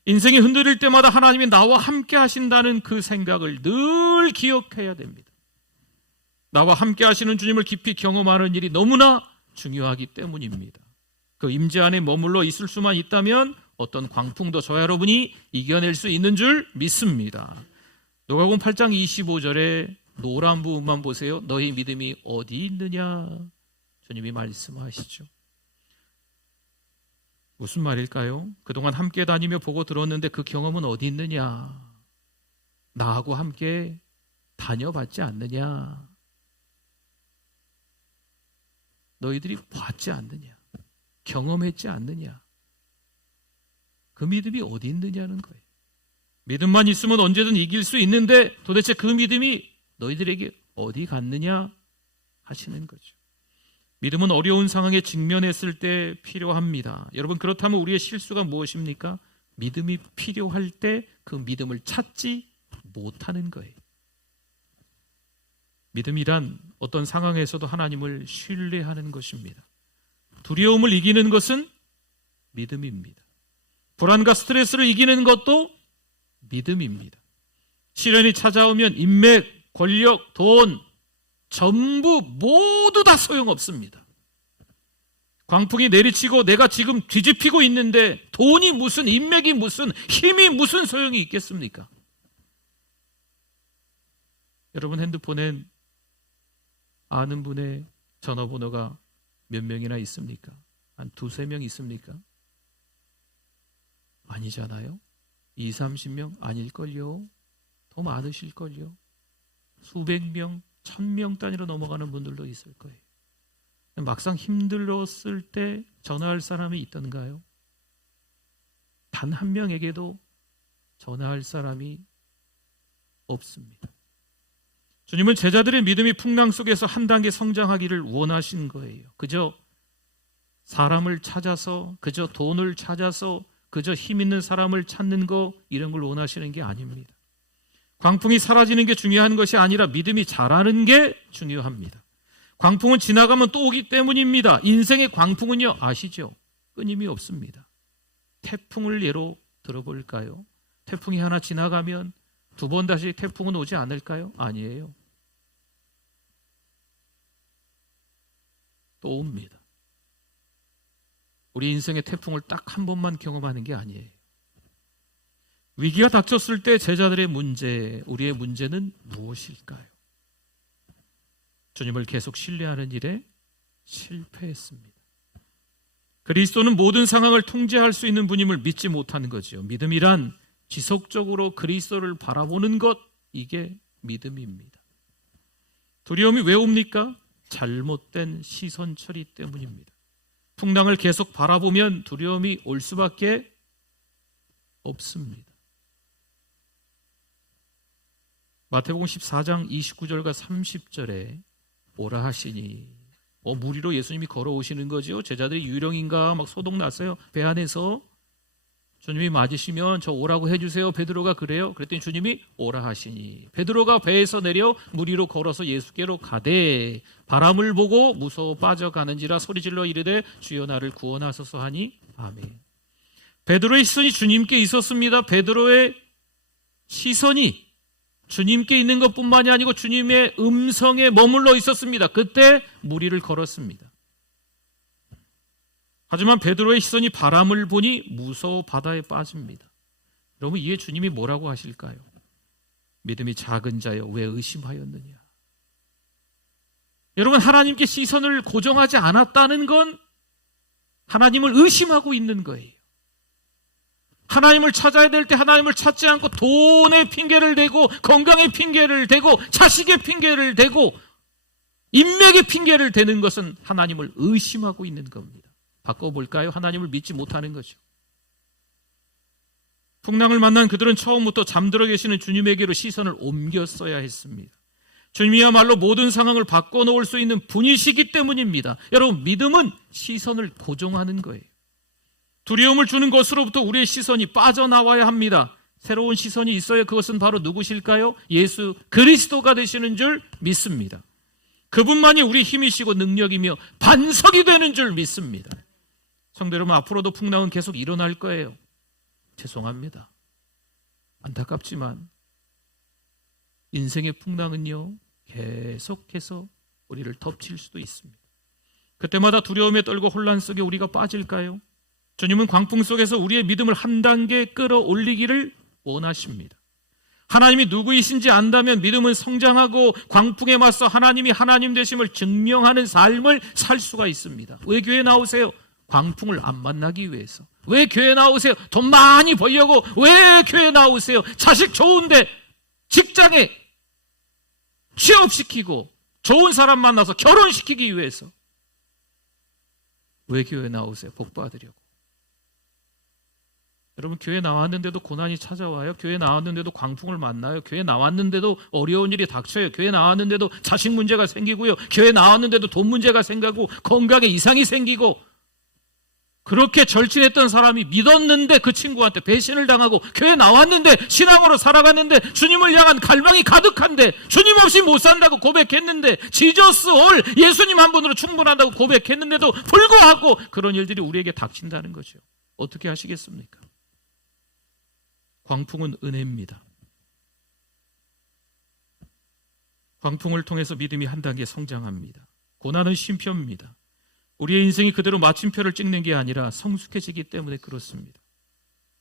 인생이 흔들릴 때마다 하나님이 나와 함께 하신다는 그 생각을 늘 기억해야 됩니다. 나와 함께 하시는 주님을 깊이 경험하는 일이 너무나 중요하기 때문입니다. 그 임재 안에 머물러 있을 수만 있다면 어떤 광풍도 저와 여러분이 이겨낼 수 있는 줄 믿습니다. 누가복음 8장 25절에 노란 부분만 보세요. 너희 믿음이 어디 있느냐? 주님이 말씀하시죠. 무슨 말일까요? 그동안 함께 다니며 보고 들었는데 그 경험은 어디 있느냐? 나하고 함께 다녀봤지 않느냐? 너희들이 봤지 않느냐? 경험했지 않느냐? 그 믿음이 어디 있느냐는 거예요. 믿음만 있으면 언제든 이길 수 있는데 도대체 그 믿음이 너희들에게 어디 갔느냐 하시는 거죠. 믿음은 어려운 상황에 직면했을 때 필요합니다. 여러분, 그렇다면 우리의 실수가 무엇입니까? 믿음이 필요할 때 그 믿음을 찾지 못하는 거예요. 믿음이란 어떤 상황에서도 하나님을 신뢰하는 것입니다. 두려움을 이기는 것은 믿음입니다. 불안과 스트레스를 이기는 것도 믿음입니다. 시련이 찾아오면 인맥, 권력, 돈 전부 모두 다 소용없습니다. 광풍이 내리치고 내가 지금 뒤집히고 있는데 돈이 무슨, 인맥이 무슨, 힘이 무슨 소용이 있겠습니까? 여러분, 핸드폰엔 아는 분의 전화번호가 몇 명이나 있습니까? 한 두세 명 있습니까? 아니잖아요. 20, 30명 아닐걸요. 더 많으실걸요. 수백 명, 1000명 단위로 넘어가는 분들도 있을 거예요. 막상 힘들었을 때 전화할 사람이 있던가요? 단 한 명에게도 전화할 사람이 없습니다. 주님은 제자들의 믿음이 풍랑 속에서 한 단계 성장하기를 원하신 거예요. 그저 사람을 찾아서, 그저 돈을 찾아서, 그저 힘 있는 사람을 찾는 거, 이런 걸 원하시는 게 아닙니다. 광풍이 사라지는 게 중요한 것이 아니라 믿음이 자라는 게 중요합니다. 광풍은 지나가면 또 오기 때문입니다. 인생의 광풍은요, 아시죠? 끊임이 없습니다. 태풍을 예로 들어볼까요? 태풍이 하나 지나가면 두 번 다시 태풍은 오지 않을까요? 아니에요. 또 옵니다. 우리 인생의 태풍을 딱 한 번만 경험하는 게 아니에요. 위기가 닥쳤을 때 제자들의 문제, 우리의 문제는 무엇일까요? 주님을 계속 신뢰하는 일에 실패했습니다. 그리스도는 모든 상황을 통제할 수 있는 분임을 믿지 못하는 거죠. 믿음이란 지속적으로 그리스도를 바라보는 것, 이게 믿음입니다. 두려움이 왜 옵니까? 잘못된 시선 처리 때문입니다. 풍랑을 계속 바라보면 두려움이 올 수밖에 없습니다. 마태복음 14장 29절과 30절에 오라 하시니, 무리로 예수님이 걸어오시는 거죠. 제자들이 유령인가 막 소동났어요. 배 안에서. 주님이 맞으시면 저 오라고 해주세요. 베드로가 그래요. 그랬더니 주님이 오라 하시니, 베드로가 배에서 내려 무리로 걸어서 예수께로 가되 바람을 보고 무서워 빠져가는지라 소리질러 이르되 주여 나를 구원하소서 하니 아멘. 베드로의 시선이 주님께 있었습니다. 베드로의 시선이 주님께 있는 것뿐만이 아니고 주님의 음성에 머물러 있었습니다. 그때 무리를 걸었습니다. 하지만 베드로의 시선이 바람을 보니 무서워 바다에 빠집니다. 여러분, 이에 주님이 뭐라고 하실까요? 믿음이 작은 자여 왜 의심하였느냐? 여러분, 하나님께 시선을 고정하지 않았다는 건 하나님을 의심하고 있는 거예요. 하나님을 찾아야 될 때 하나님을 찾지 않고 돈의 핑계를 대고, 건강의 핑계를 대고, 자식의 핑계를 대고, 인맥의 핑계를 대는 것은 하나님을 의심하고 있는 겁니다. 바꿔볼까요? 하나님을 믿지 못하는 거죠. 풍랑을 만난 그들은 처음부터 잠들어 계시는 주님에게로 시선을 옮겼어야 했습니다. 주님이야말로 모든 상황을 바꿔놓을 수 있는 분이시기 때문입니다. 여러분, 믿음은 시선을 고정하는 거예요. 두려움을 주는 것으로부터 우리의 시선이 빠져나와야 합니다. 새로운 시선이 있어야. 그것은 바로 누구실까요? 예수 그리스도가 되시는 줄 믿습니다. 그분만이 우리 힘이시고 능력이며 반석이 되는 줄 믿습니다. 성도 여러분, 앞으로도 풍랑은 계속 일어날 거예요. 죄송합니다. 안타깝지만 인생의 풍랑은요, 계속해서 우리를 덮칠 수도 있습니다. 그때마다 두려움에 떨고 혼란 속에 우리가 빠질까요? 주님은 광풍 속에서 우리의 믿음을 한 단계 끌어올리기를 원하십니다. 하나님이 누구이신지 안다면 믿음은 성장하고 광풍에 맞서 하나님이 하나님 되심을 증명하는 삶을 살 수가 있습니다. 왜 교회 나오세요? 광풍을 안 만나기 위해서. 왜 교회 나오세요? 돈 많이 벌려고. 왜 교회 나오세요? 자식 좋은데 직장에 취업시키고 좋은 사람 만나서 결혼시키기 위해서. 왜 교회 나오세요? 복 받으려고. 여러분, 교회 나왔는데도 고난이 찾아와요. 교회 나왔는데도 광풍을 만나요. 교회 나왔는데도 어려운 일이 닥쳐요. 교회 나왔는데도 자식 문제가 생기고요. 교회 나왔는데도 돈 문제가 생기고 건강에 이상이 생기고, 그렇게 절친했던 사람이 믿었는데 그 친구한테 배신을 당하고, 교회 나왔는데 신앙으로 살아갔는데 주님을 향한 갈망이 가득한데 주님 없이 못 산다고 고백했는데, 지저스 올 예수님 한 분으로 충분하다고 고백했는데도 불구하고 그런 일들이 우리에게 닥친다는 거죠. 어떻게 하시겠습니까? 광풍은 은혜입니다. 광풍을 통해서 믿음이 한 단계 성장합니다. 고난은 쉼표입니다. 우리의 인생이 그대로 마침표를 찍는 게 아니라 성숙해지기 때문에 그렇습니다.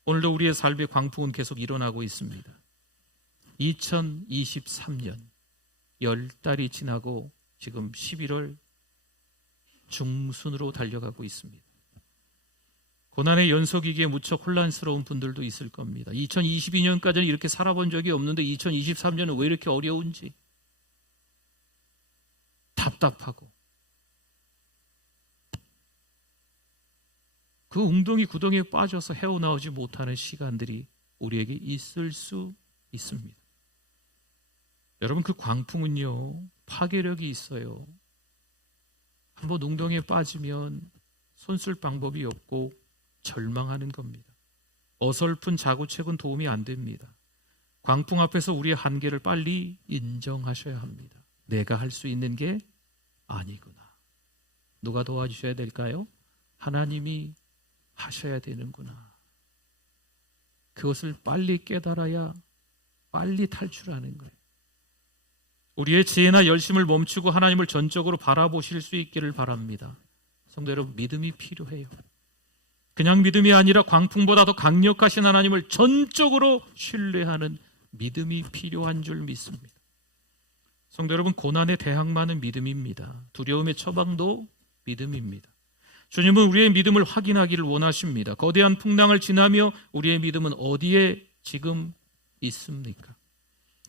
오늘도 우리의 삶의 광풍은 계속 일어나고 있습니다. 2023년 10달이 지나고 지금 11월 중순으로 달려가고 있습니다. 고난의 연속이기에 무척 혼란스러운 분들도 있을 겁니다. 2022년까지는 이렇게 살아본 적이 없는데 2023년은 왜 이렇게 어려운지 답답하고, 그 웅덩이 구덩이에 빠져서 헤어나오지 못하는 시간들이 우리에게 있을 수 있습니다. 여러분, 그 광풍은요, 파괴력이 있어요. 한번 웅덩이에 빠지면 손쓸 방법이 없고 절망하는 겁니다. 어설픈 자구책은 도움이 안 됩니다. 광풍 앞에서 우리의 한계를 빨리 인정하셔야 합니다. 내가 할 수 있는 게 아니구나. 누가 도와주셔야 될까요? 하나님이 하셔야 되는구나. 그것을 빨리 깨달아야 빨리 탈출하는 거예요. 우리의 지혜나 열심을 멈추고 하나님을 전적으로 바라보실 수 있기를 바랍니다. 성도 여러분, 믿음이 필요해요. 그냥 믿음이 아니라 광풍보다 더 강력하신 하나님을 전적으로 신뢰하는 믿음이 필요한 줄 믿습니다. 성도 여러분, 고난에 대항하는 믿음입니다. 두려움의 처방도 믿음입니다. 주님은 우리의 믿음을 확인하기를 원하십니다. 거대한 풍랑을 지나며 우리의 믿음은 어디에 지금 있습니까?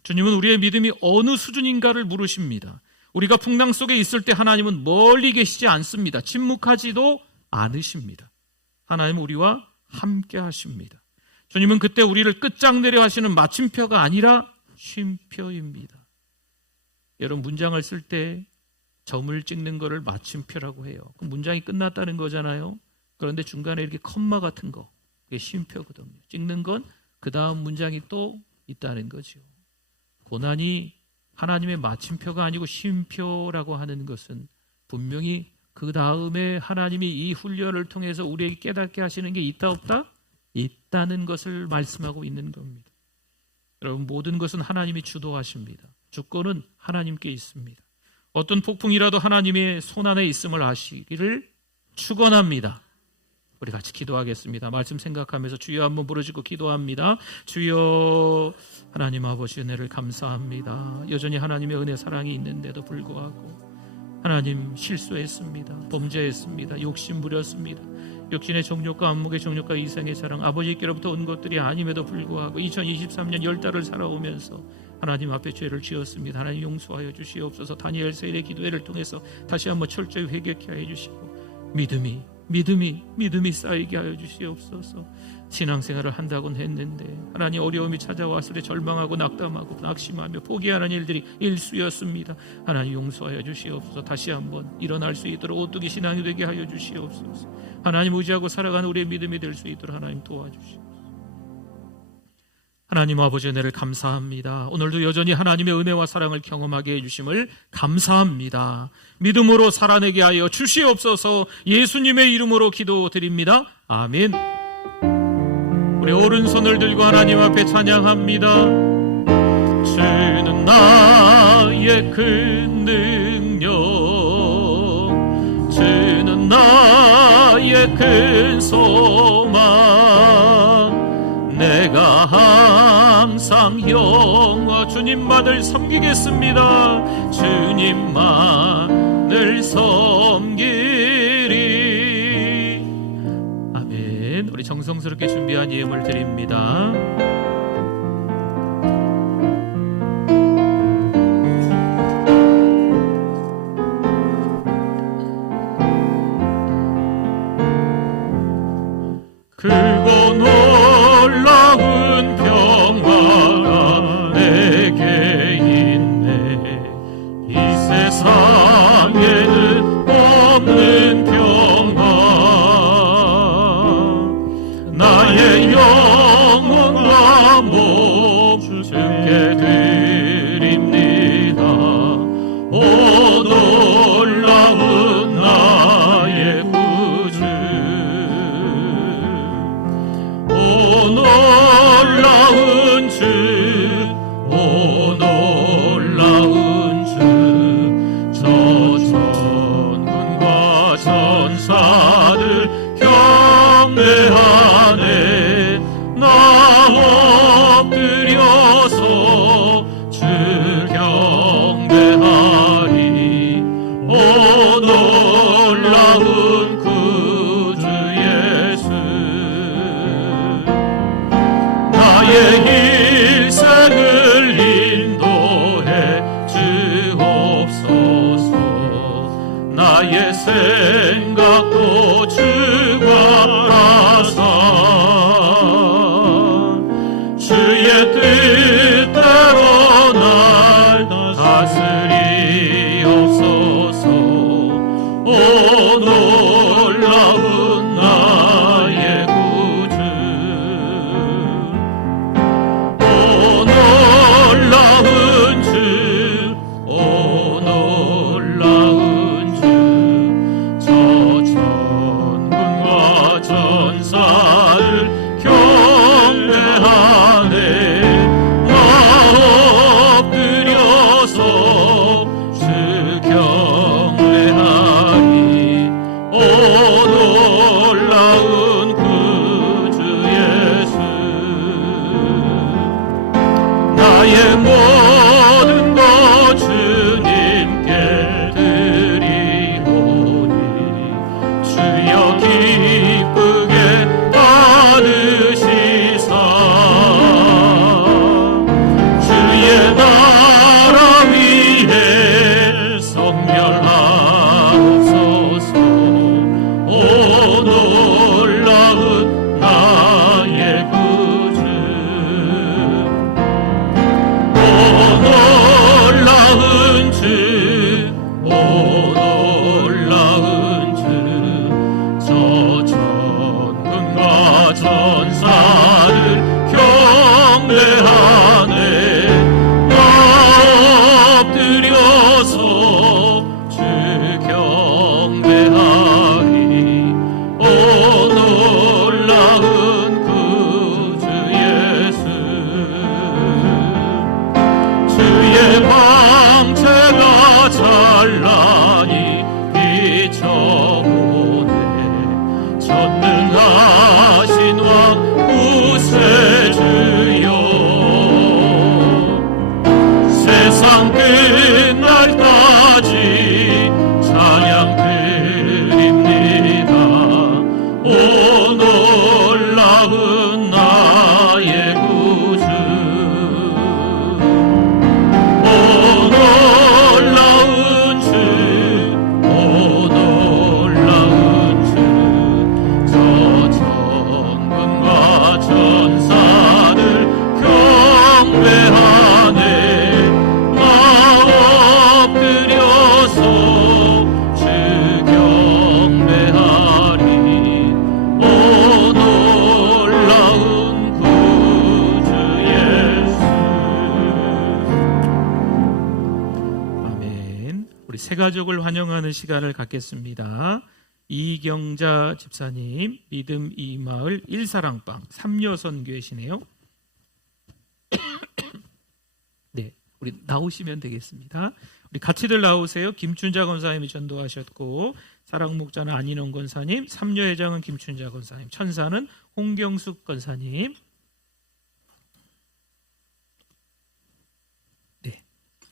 주님은 우리의 믿음이 어느 수준인가를 물으십니다. 우리가 풍랑 속에 있을 때 하나님은 멀리 계시지 않습니다. 침묵하지도 않으십니다. 하나님은 우리와 함께 하십니다. 주님은 그때 우리를 끝장내려 하시는 마침표가 아니라 쉼표입니다. 여러분, 문장을 쓸 때 점을 찍는 것을 마침표라고 해요. 그 문장이 끝났다는 거잖아요. 그런데 중간에 이렇게 컴마 같은 거, 그게 쉼표거든요. 찍는 건 그 다음 문장이 또 있다는 거죠. 고난이 하나님의 마침표가 아니고 쉼표라고 하는 것은 분명히 그 다음에 하나님이 이 훈련을 통해서 우리에게 깨닫게 하시는 게 있다 없다? 있다는 것을 말씀하고 있는 겁니다. 여러분, 모든 것은 하나님이 주도하십니다. 주권은 하나님께 있습니다. 어떤 폭풍이라도 하나님의 손안에 있음을 아시기를 축원합니다. 우리 같이 기도하겠습니다. 말씀 생각하면서 주여 한번 부르짖고 기도합니다. 주여, 하나님 아버지 은혜를 감사합니다. 여전히 하나님의 은혜 사랑이 있는데도 불구하고 하나님, 실수했습니다. 범죄했습니다. 욕심 부렸습니다. 육신의 정욕과 안목의 정욕과 이생의 사랑, 아버지께로부터 온 것들이 아님에도 불구하고 2023년 10달을 살아오면서 하나님 앞에 죄를 지었습니다. 하나님 용서하여 주시옵소서. 다니엘 세일의 기도회를 통해서 다시 한번 철저히 회개케 하여 주시고 믿음이 쌓이게 하여 주시옵소서. 신앙생활을 한다고는 했는데 하나님, 어려움이 찾아왔을 때 절망하고 낙담하고 낙심하며 포기하는 일들이 일수였습니다. 하나님 용서하여 주시옵소서. 다시 한번 일어날 수 있도록 오뚜기 신앙이 되게 하여 주시옵소서. 하나님 의지하고 살아가는 우리의 믿음이 될 수 있도록 하나님 도와주시옵소서. 하나님 아버지 은혜를 감사합니다. 오늘도 여전히 하나님의 은혜와 사랑을 경험하게 해주심을 감사합니다. 믿음으로 살아내게 하여 주시옵소서. 예수님의 이름으로 기도드립니다. 아멘. 우리 오른손을 들고 하나님 앞에 찬양합니다. 주는 나의 큰 능력, 큰 소망 내가 항상 영화 주님만을 섬기겠습니다. 주님만을 섬기리. 아멘. 우리 정성스럽게 준비한 예물 드립니다. 크고 놀라운 평화가 내게 있네. 이 세상에는 없는 평화. 나의 영혼과 몸 주께 드립니다. 오 놀라운 나의 구주. 오 놀라운 주, 오 놀라운 주, 저 천군과 천사들 경배하네. 나 엎드려서 주 경배하리. 오 놀라운 구주 예수. 나의 일생을 인도해 주옵소서. 나의 생각도 주가 하사 주의 뜻대로 날 다스리옵소서. 오 놀라운 나의 구주. 오 놀라운 주, 오 놀라운 주, 저 천군과 천사를 경배하네. 나 엎드려서 주 경배하리. 오 놀라운 구주 예수. 나의 모든 것 주님께 드리오니 주여 기쁘게 받으시사 주의 나라 위에 성결하옵소서. 오 놀라운 나의 구주. 오 놀라운 주, 오 놀라운 주, 저 천군과 천사들 경배하네. 나 엎드려서 주 경배하리. 오 놀라운 구주 예수. 주의 방채가 찬란히 비춰오네. 전능하신 왕 구세주여. 세상 끝날까지 찬양 드립니다. 오 놀라운 나의 구주. 오 놀라운 주, 오 놀라운 주, 저 천군과 천사들 경배하네. 나 엎드려서 주 경배하리. 오 놀라운 구주 예수. 아멘. 우리 새 가족을 환영하는 시간을 갖겠습니다. 이경자 집사님, 믿음 이마을 일사랑방 삼여선교회시네요. 네, 우리 나오시면 되겠습니다. 우리 같이들 나오세요. 김춘자 권사님이 전도하셨고, 사랑 목자는 안인원 권사님, 삼녀회장은 김춘자 권사님, 천사는 홍경숙 권사님. 네,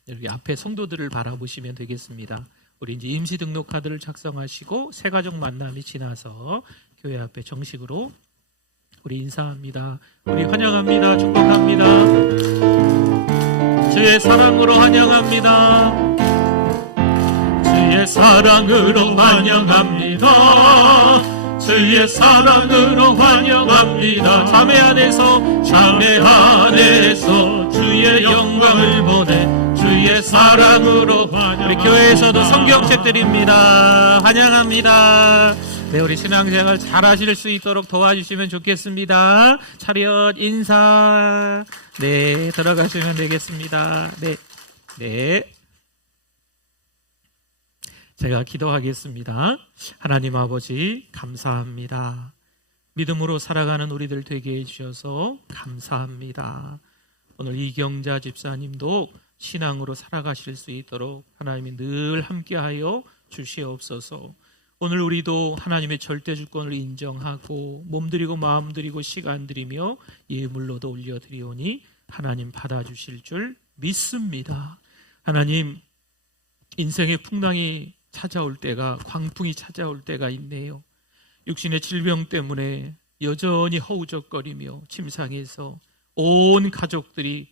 여기 앞에 성도들을 바라보시면 되겠습니다. 우리 이제 임시 등록 카드를 작성하시고 새가족 만남이 지나서 교회 앞에 정식으로 우리 인사합니다. 우리 환영합니다. 축복합니다. 주의 사랑으로 환영합니다. 주의 사랑으로 환영합니다. 주의 사랑으로 환영합니다. 자매 안에서 주의 영광을 보내 주의 사랑으로 우리 교회에서도 성경책 드립니다. 환영합니다. 네, 우리 신앙생활 잘 하실 수 있도록 도와주시면 좋겠습니다. 차렷 인사. 네, 들어가시면 되겠습니다. 네. 제가 기도하겠습니다. 하나님 아버지, 감사합니다. 믿음으로 살아가는 우리들 되게 해주셔서 감사합니다. 오늘 이경자 집사님도 신앙으로 살아가실 수 있도록 하나님이 늘 함께하여 주시옵소서. 오늘 우리도 하나님의 절대 주권을 인정하고 몸드리고 마음드리고 시간드리며 예물로도 올려드리오니 하나님 받아주실 줄 믿습니다. 하나님, 인생의 풍랑이 찾아올 때가, 광풍이 찾아올 때가 있네요. 육신의 질병 때문에 여전히 허우적거리며 침상에서 온 가족들이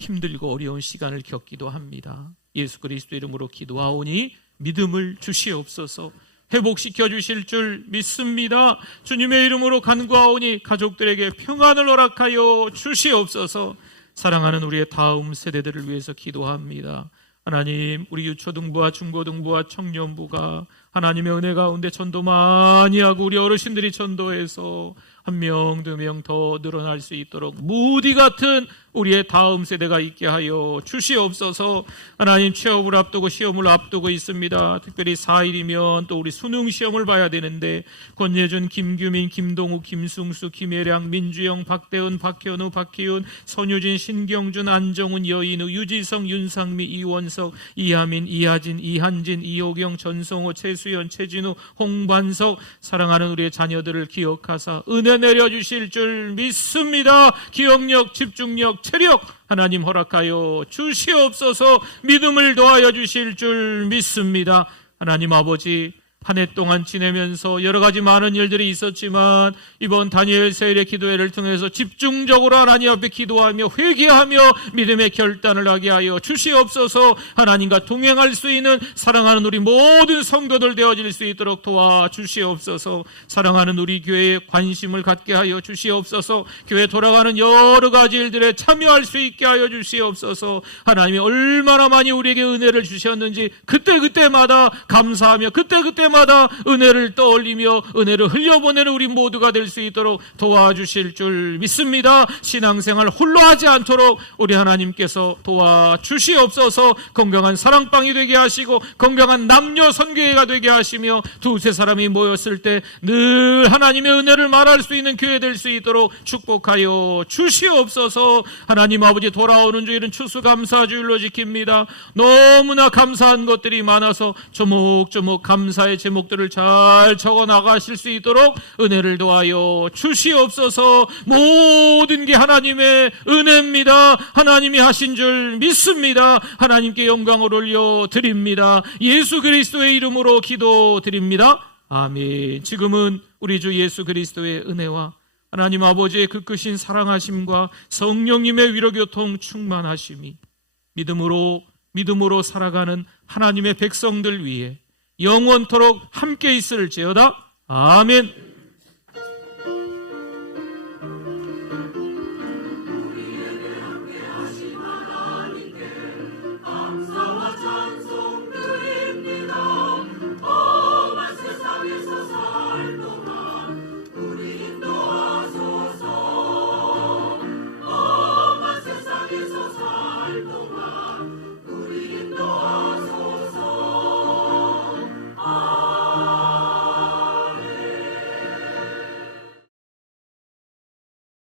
힘들고 어려운 시간을 겪기도 합니다. 예수 그리스도 이름으로 기도하오니 믿음을 주시옵소서. 회복시켜 주실 줄 믿습니다. 주님의 이름으로 간구하오니 가족들에게 평안을 허락하여 주시옵소서. 사랑하는 우리의 다음 세대들을 위해서 기도합니다. 하나님, 우리 유초등부와 중고등부와 청년부가 하나님의 은혜 가운데 전도 많이 하고 우리 어르신들이 전도해서 한 명, 두 명 더 늘어날 수 있도록 무디 같은 우리의 다음 세대가 있게 하여 주시옵소서. 하나님, 취업을 앞두고 시험을 앞두고 있습니다. 특별히 4일이면 또 우리 수능 시험을 봐야 되는데 권예준, 김규민, 김동욱, 김승수, 김혜량, 민주영, 박대은, 박현우, 박희윤, 선유진, 신경준, 안정훈, 여인우, 유지성, 윤상미, 이원석, 이하민, 이하진, 이한진, 이호경, 전성호, 최수연, 최진우, 홍반석, 사랑하는 우리의 자녀들을 기억하사 은혜 내려주실 줄 믿습니다. 기억력, 집중력, 체력 하나님 허락하여 주시옵소서. 믿음을 더하여 주실 줄 믿습니다. 하나님 아버지, 한 해 동안 지내면서 여러 가지 많은 일들이 있었지만 이번 다니엘 세일의 기도회를 통해서 집중적으로 하나님 앞에 기도하며 회개하며 믿음의 결단을 하게 하여 주시옵소서. 하나님과 동행할 수 있는 사랑하는 우리 모든 성도들 되어질 수 있도록 도와주시옵소서. 사랑하는 우리 교회에 관심을 갖게 하여 주시옵소서. 교회 돌아가는 여러 가지 일들에 참여할 수 있게 하여 주시옵소서. 하나님이 얼마나 많이 우리에게 은혜를 주셨는지 그때그때마다 감사하며 그때마다 은혜를 떠올리며 은혜를 흘려보내는 우리 모두가 될 수 있도록 도와주실 줄 믿습니다. 신앙생활 홀로 하지 않도록 우리 하나님께서 도와주시옵소서. 건강한 사랑방이 되게 하시고 건강한 남녀 선교회가 되게 하시며 두세 사람이 모였을 때 늘 하나님의 은혜를 말할 수 있는 교회 될 수 있도록 축복하여 주시옵소서. 하나님 아버지, 돌아오는 주일은 추수감사주일로 지킵니다. 너무나 감사한 것들이 많아서 조목조목 감사의 제목들을 잘 적어 나가실 수 있도록 은혜를 더하여 주시옵소서. 모든 게 하나님의 은혜입니다. 하나님이 하신 줄 믿습니다. 하나님께 영광을 올려 드립니다. 예수 그리스도의 이름으로 기도드립니다. 아멘. 지금은 우리 주 예수 그리스도의 은혜와 하나님 아버지의 그 크신 사랑하심과 성령님의 위로교통 충만하심이 믿음으로 살아가는 하나님의 백성들 위해 영원토록 함께 있을지어다. 아멘.